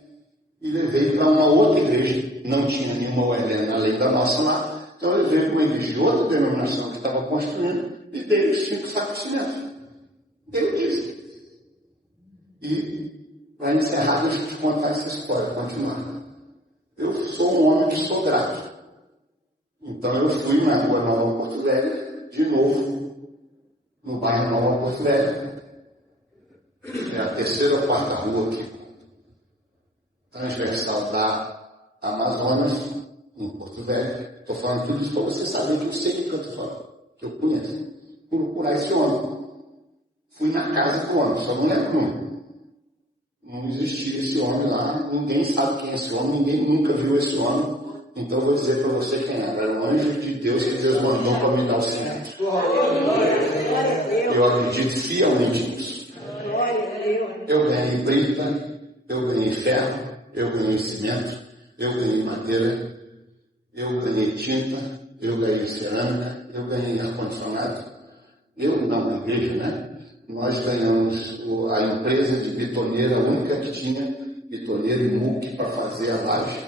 e levei para uma outra igreja. Não tinha nenhuma ULN além da nossa lá. Então eu levei para uma igreja de outra denominação que estava construindo e dei os 5 sacos de cimento. Dei o dízimo. E para encerrar, deixa eu te contar essa história, continuando. Eu sou um homem que sou grato. Então eu fui na rua Nova Porto Velho, de novo, no bairro Nova Porto Velho. É a 3ª ou 4ª rua aqui, transversal da Amazonas, muito velho. Estou falando tudo isso para você saber que eu sei do que eu estou falando, que eu conheço. Procurar esse homem. Fui na casa do homem, só não lembro o nome. Não existia esse homem lá, ninguém sabe quem é esse homem, ninguém nunca viu esse homem. Então eu vou dizer para você quem era. Era um anjo de Deus que Deus mandou para me dar o cimento. Eu acredito fielmente nisso. Eu ganhei brita, eu ganhei ferro, eu ganhei cimento, eu ganhei madeira, eu ganhei tinta, eu ganhei cerâmica, eu ganhei ar-condicionado. Eu não, na igreja, né? Nós ganhamos a empresa de betoneira, a única que tinha betoneira e muque para fazer a laje.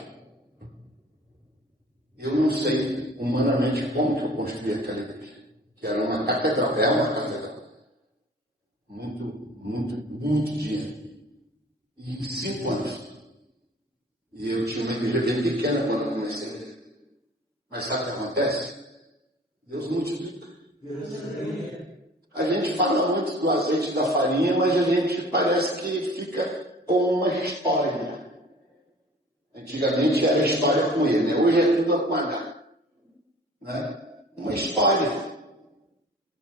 Eu não sei humanamente como que eu construí aquela igreja, que era uma catedral, é uma catedral. Muito dinheiro. E em 5 anos. E eu tinha uma igreja bem pequena quando eu comecei a igreja. Mas sabe o que acontece? Deus multiplica. A gente fala muito do azeite da farinha, mas a gente parece que fica com uma história. Antigamente era história com ele, né? Hoje é tudo com H. Né? Uma história.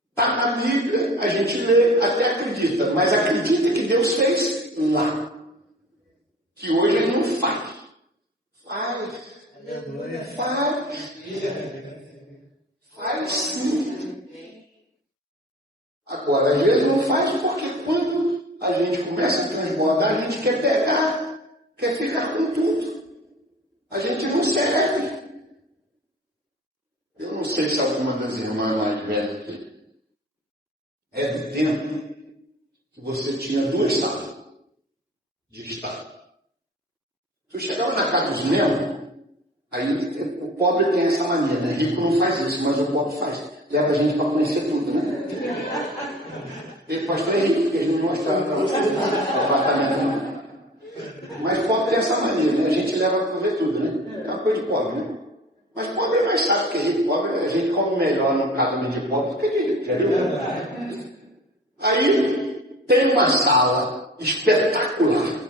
Está na Bíblia, a gente lê, até acredita, mas acredita que Deus fez lá. Que hoje ele não faz. Faz sim. Agora, às vezes não faz porque quando a gente começa a transbordar, a gente quer pegar, quer ficar com tudo. A gente não serve. Eu não sei se alguma das irmãs mais velhas é do tempo que você tinha 2 salas de estar. Tu chegava na casa dos membros, aí o pobre tem essa mania, né? Rico não faz isso, mas o pobre faz. Leva a gente para conhecer tudo, né? Ele pastor é rico, que ele não mostrava para você o apartamento. Mas pobre tem essa mania, né? A gente leva para ver tudo, né? É uma coisa de pobre, né? Mas pobre é mais chato que rico. Pobre, a gente come melhor no casamento de pobre do que de rico. Aí tem uma sala espetacular,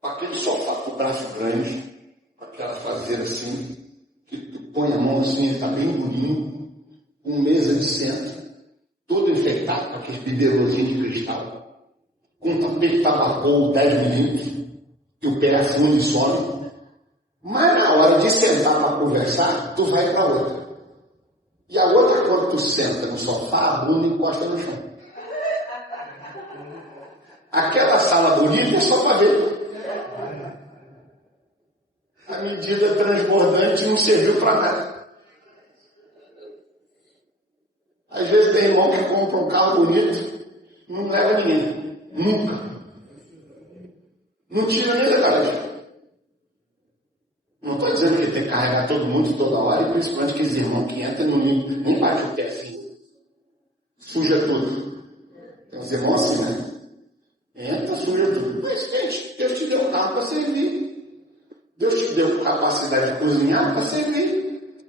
com aquele sofá com o braço grande, com aquela cadeira assim, que tu põe a mão assim, ele está bem durinho, com mesa de centro, todo enfeitado com aquele biberonzinho de cristal, com um tapete tabacou 10 milímetros, que o pé afunda e some. Mas na hora de sentar para conversar, tu vai para outra. E a outra, quando tu senta no sofá, a bunda encosta no chão. Aquela sala bonita é só para ver. A medida transbordante não serviu para nada. Às vezes tem irmão que compra um carro bonito, não leva ninguém. Nunca. Não tira nem da garagem. Não estou dizendo que tem que carregar todo mundo toda hora, e principalmente aqueles irmãos que entram no limpo, nem bate o pé assim. Suja tudo. Tem uns irmãos assim, né? Entra, suja tudo. Mas, gente, Deus te deu um carro para servir. Deus te deu capacidade de cozinhar para servir.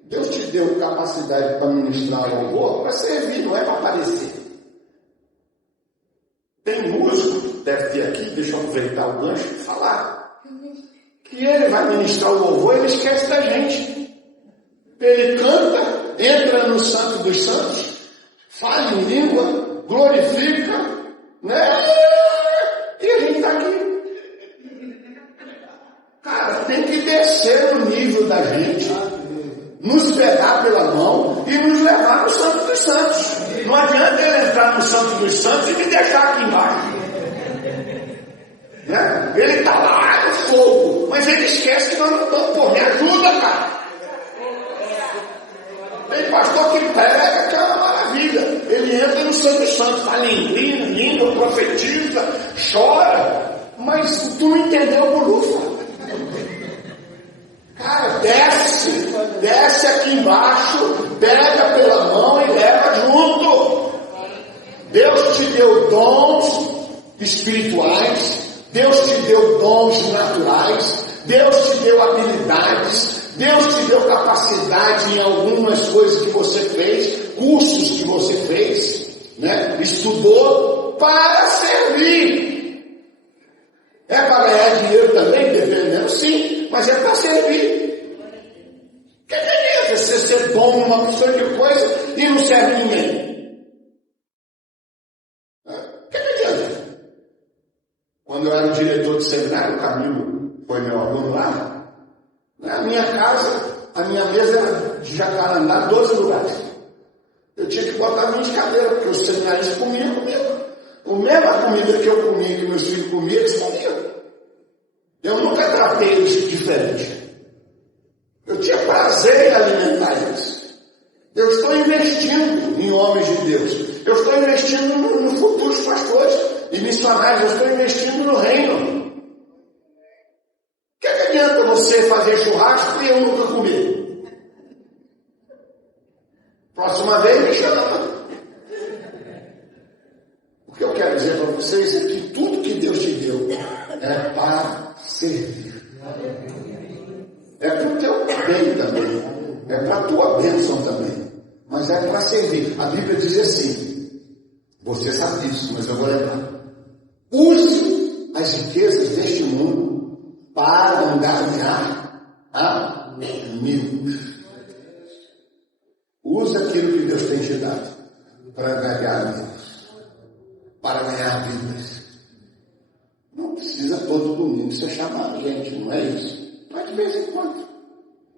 Deus te deu capacidade para ministrar louvor para servir, não é para aparecer. Tem músico, deve ter aqui, deixa eu aproveitar o gancho e falar. Que ele vai ministrar o louvor e ele esquece da gente. Ele canta, entra no Santo dos Santos, fala em língua, glorifica, né? E a gente está aqui. Cara, tem que descer no nível da gente, nos pegar pela mão e nos levar no Santo dos Santos. Não adianta ele entrar no Santo dos Santos e me deixar aqui embaixo. Né? Ele está lá no fogo, mas ele esquece que nós não estamos. Pô, me ajuda, cara. Tem pastor que prega, que é uma maravilha. Ele entra no Santo dos Santos, fala em língua, profetiza, chora, mas tu não entendeu o bolufa. Cara, desce aqui embaixo, pega pela mão e leva junto. Deus te deu dons espirituais, Deus te deu dons naturais, Deus te deu habilidades, Deus te deu capacidade em algumas coisas que você fez, cursos que você fez, né? Estudou para servir. É para ganhar dinheiro também, dependendo, sim, mas é para servir. Quem ser bom numa porção de coisa e não serve a ninguém. O que adianta? Quando eu era o diretor de seminário, o Camilo foi meu aluno lá, na minha casa, a minha mesa era de jacarandá, 12 lugares. Eu tinha que botar 20 cadeiras, porque os seminaristas comiam comigo. A mesma comida que eu comia, que meus filhos comiam, eles comiam. Eu nunca tratei eles diferente. Eu tinha prazer em alimentar eles. Eu estou investindo em homens de Deus. Eu estou investindo nos futuros pastores e missionários. Eu estou investindo no reino. O que adianta você fazer churrasco e eu nunca comer? Próxima vez me chama. O que eu quero dizer para vocês é que tudo que Deus te deu é para servir. É para o teu bem também. É para a tua bênção também. Mas é para servir. A Bíblia diz assim, você sabe disso, mas eu vou lembrar. Use as riquezas deste mundo para angariar amigos. Use aquilo que Deus tem te dado para angariar amigos, para ganhar vidas. Não precisa todo domingo ser chamado, gente, não é isso. Mas de vez em quando,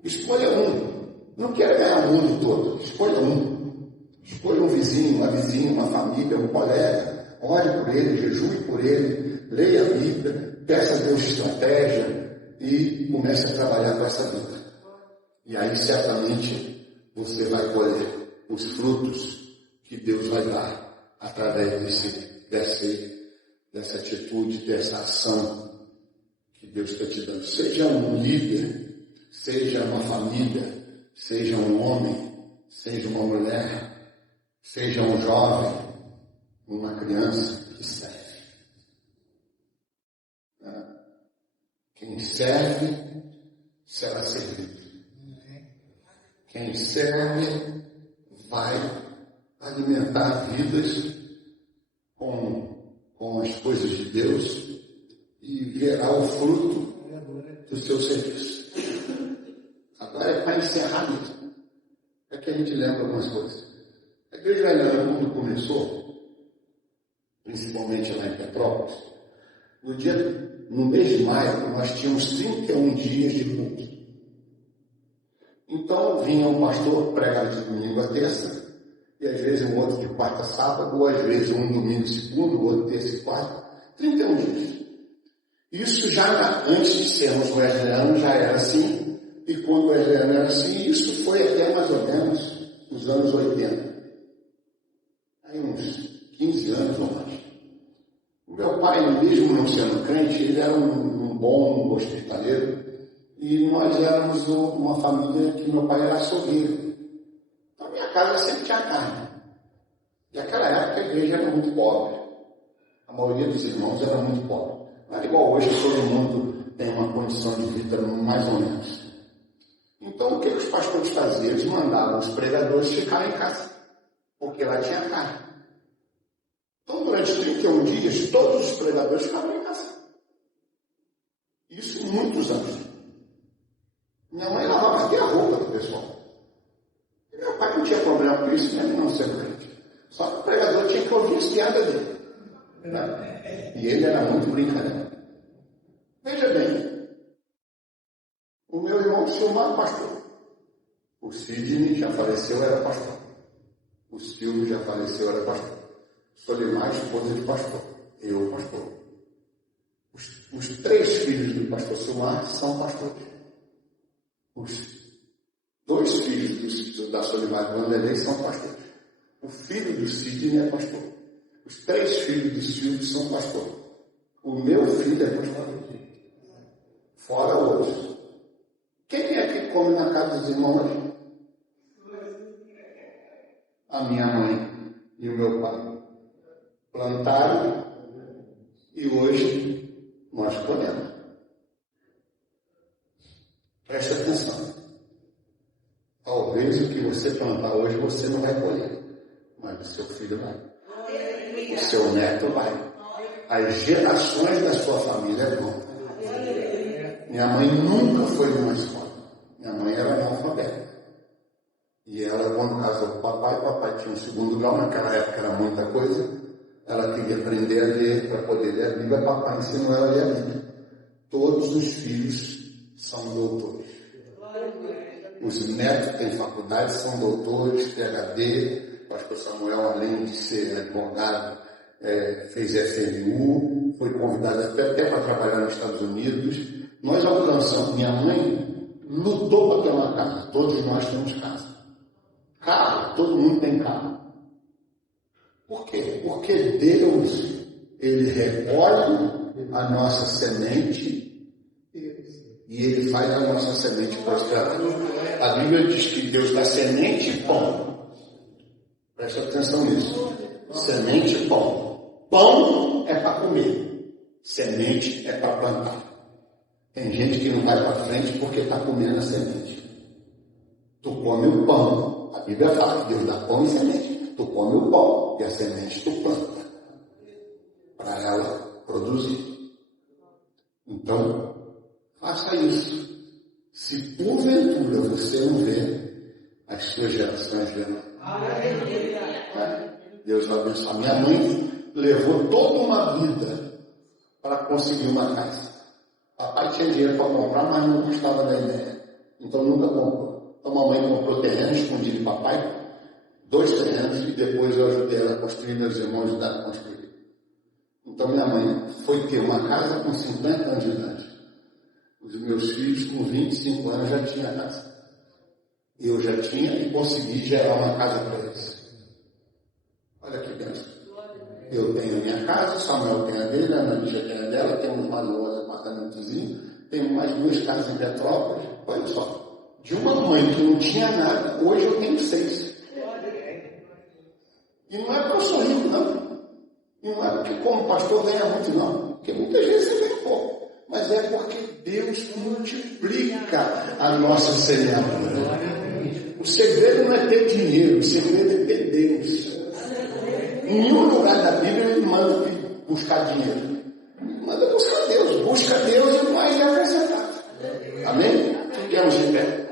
escolha um. Não quero ganhar o mundo todo, escolha um. Escolha um vizinho, uma vizinha, uma família, um colega. Ore por ele, jejue por ele, leia a Bíblia, peça a Deus estratégia e comece a trabalhar com essa vida. E aí certamente você vai colher os frutos que Deus vai dar através dessa atitude, dessa ação que Deus está te dando. Seja um líder, seja uma família, seja um homem, seja uma mulher, seja um jovem, uma criança que serve. Quem serve será servido. Quem serve vai alimentar vidas com as coisas de Deus e verá o fruto do seu serviço. Agora é para encerrar isso. É que a gente lembra algumas coisas. A igreja Galileana, quando começou, principalmente lá em Petrópolis, no mês de maio, nós tínhamos 31 dias de culto. Então vinha um pastor pregar de domingo a terça, e às vezes um outro de quarta a sábado, ou às vezes um domingo segundo, o outro terça e quarta, 31 dias. Isso já antes de sermos wesleyanianos já era assim, e quando o wesleyano era assim, isso foi até mais ou menos os anos 80. Aí uns 15 anos ou mais. O meu pai, mesmo não sendo crente, ele era um bom hospitaleiro, e nós éramos uma família que meu pai era açougueiro. Então minha casa sempre tinha carne. E naquela época a igreja era muito pobre. A maioria dos irmãos era muito pobre. Não era igual hoje, todo mundo tem uma condição de vida mais ou menos. Então o que os pastores faziam? Eles mandavam os pregadores ficarem em casa, porque lá tinha carne. Então durante 31 dias, todos os pregadores ficavam em casa. Isso muitos anos. Minha mãe lavava até a roupa do pessoal. E meu pai não tinha problema com isso, mesmo não sendo crente. Só que o pregador tinha que ouvir as piadas dele. Né? E ele era muito brincadeira. Veja bem, o meu irmão Silmar pastor. O Sidney já faleceu, era pastor. O Silvio já faleceu, era pastor. Solimar, esposa de pastor. Eu, pastor. Os 3 filhos do pastor Silmar são pastores. Os 2 filhos da Solimar e Vanderlei são pastores. O filho do Sidney é pastor. Os 3 filhos do Silvio são pastores. O meu filho é pastor. Fora outros. Quem é que come na casa dos irmãos? A minha mãe e o meu pai. Plantaram e hoje nós colhemos. Preste atenção. Talvez o que você plantar hoje você não vai colher, mas o seu filho vai. O seu neto vai. As gerações da sua família vão. Minha mãe nunca foi numa escola. Minha mãe era analfabeta. quando casou com o papai tinha um segundo grau, naquela época era muita coisa, ela queria aprender a ler, para poder ler a Bíblia, papai ensinou ela a ler a Bíblia. Todos os filhos são doutores. Os netos têm faculdade, são doutores, PhD. O pastor Samuel, além de ser advogado, fez FMU, foi convidado até para trabalhar nos Estados Unidos. Nós alcançamos, minha mãe lutou para ter uma casa, todos nós temos casa. Carro, todo mundo tem carro. Por quê? Porque Deus, Ele recolhe a nossa semente e Ele faz a nossa semente prosperar. A Bíblia diz que Deus dá semente e pão. Presta atenção nisso. Semente e pão. Pão é para comer. Semente é para plantar. Tem gente que não vai para frente porque está comendo a semente. Tu come o pão. A Bíblia fala que Deus dá pão e semente. Tu come o pão e a semente tu planta. Para ela produzir. Então, faça isso. Se porventura você não vê, as suas gerações verão. Deus abençoe. Minha mãe levou toda uma vida para conseguir uma casa. Papai tinha dinheiro para comprar, mas não gostava da ideia. Então nunca comprou. Então mamãe comprou terreno escondido de papai, 2 terrenos, e depois eu ajudei ela a construir, meus irmãos ajudaram a construir. Então minha mãe foi ter uma casa com 50 anos de idade. Os meus filhos, com 25 anos, já tinham casa. Eu já tinha e consegui gerar uma casa para eles. Olha que bênção. Eu tenho a minha casa, o Samuel tem a dele, a Ana Lígia tem a dela, temos mais um outro apartamentozinho, temos mais 2 casas em Petrópolis. Olha só, de uma mãe que não tinha nada, hoje eu tenho 6. E não é para eu sou rico, não. E não é porque como pastor ganha muito, não. Porque muitas vezes você ganha pouco. Mas é porque Deus multiplica a nossa semeadura. O segredo não é ter dinheiro, o segredo é ter Deus. Em nenhum lugar da Bíblia ele manda buscar dinheiro. Ele manda buscar Deus. Busca Deus e mais é acrescentado. Amém? Fiquemos de pé.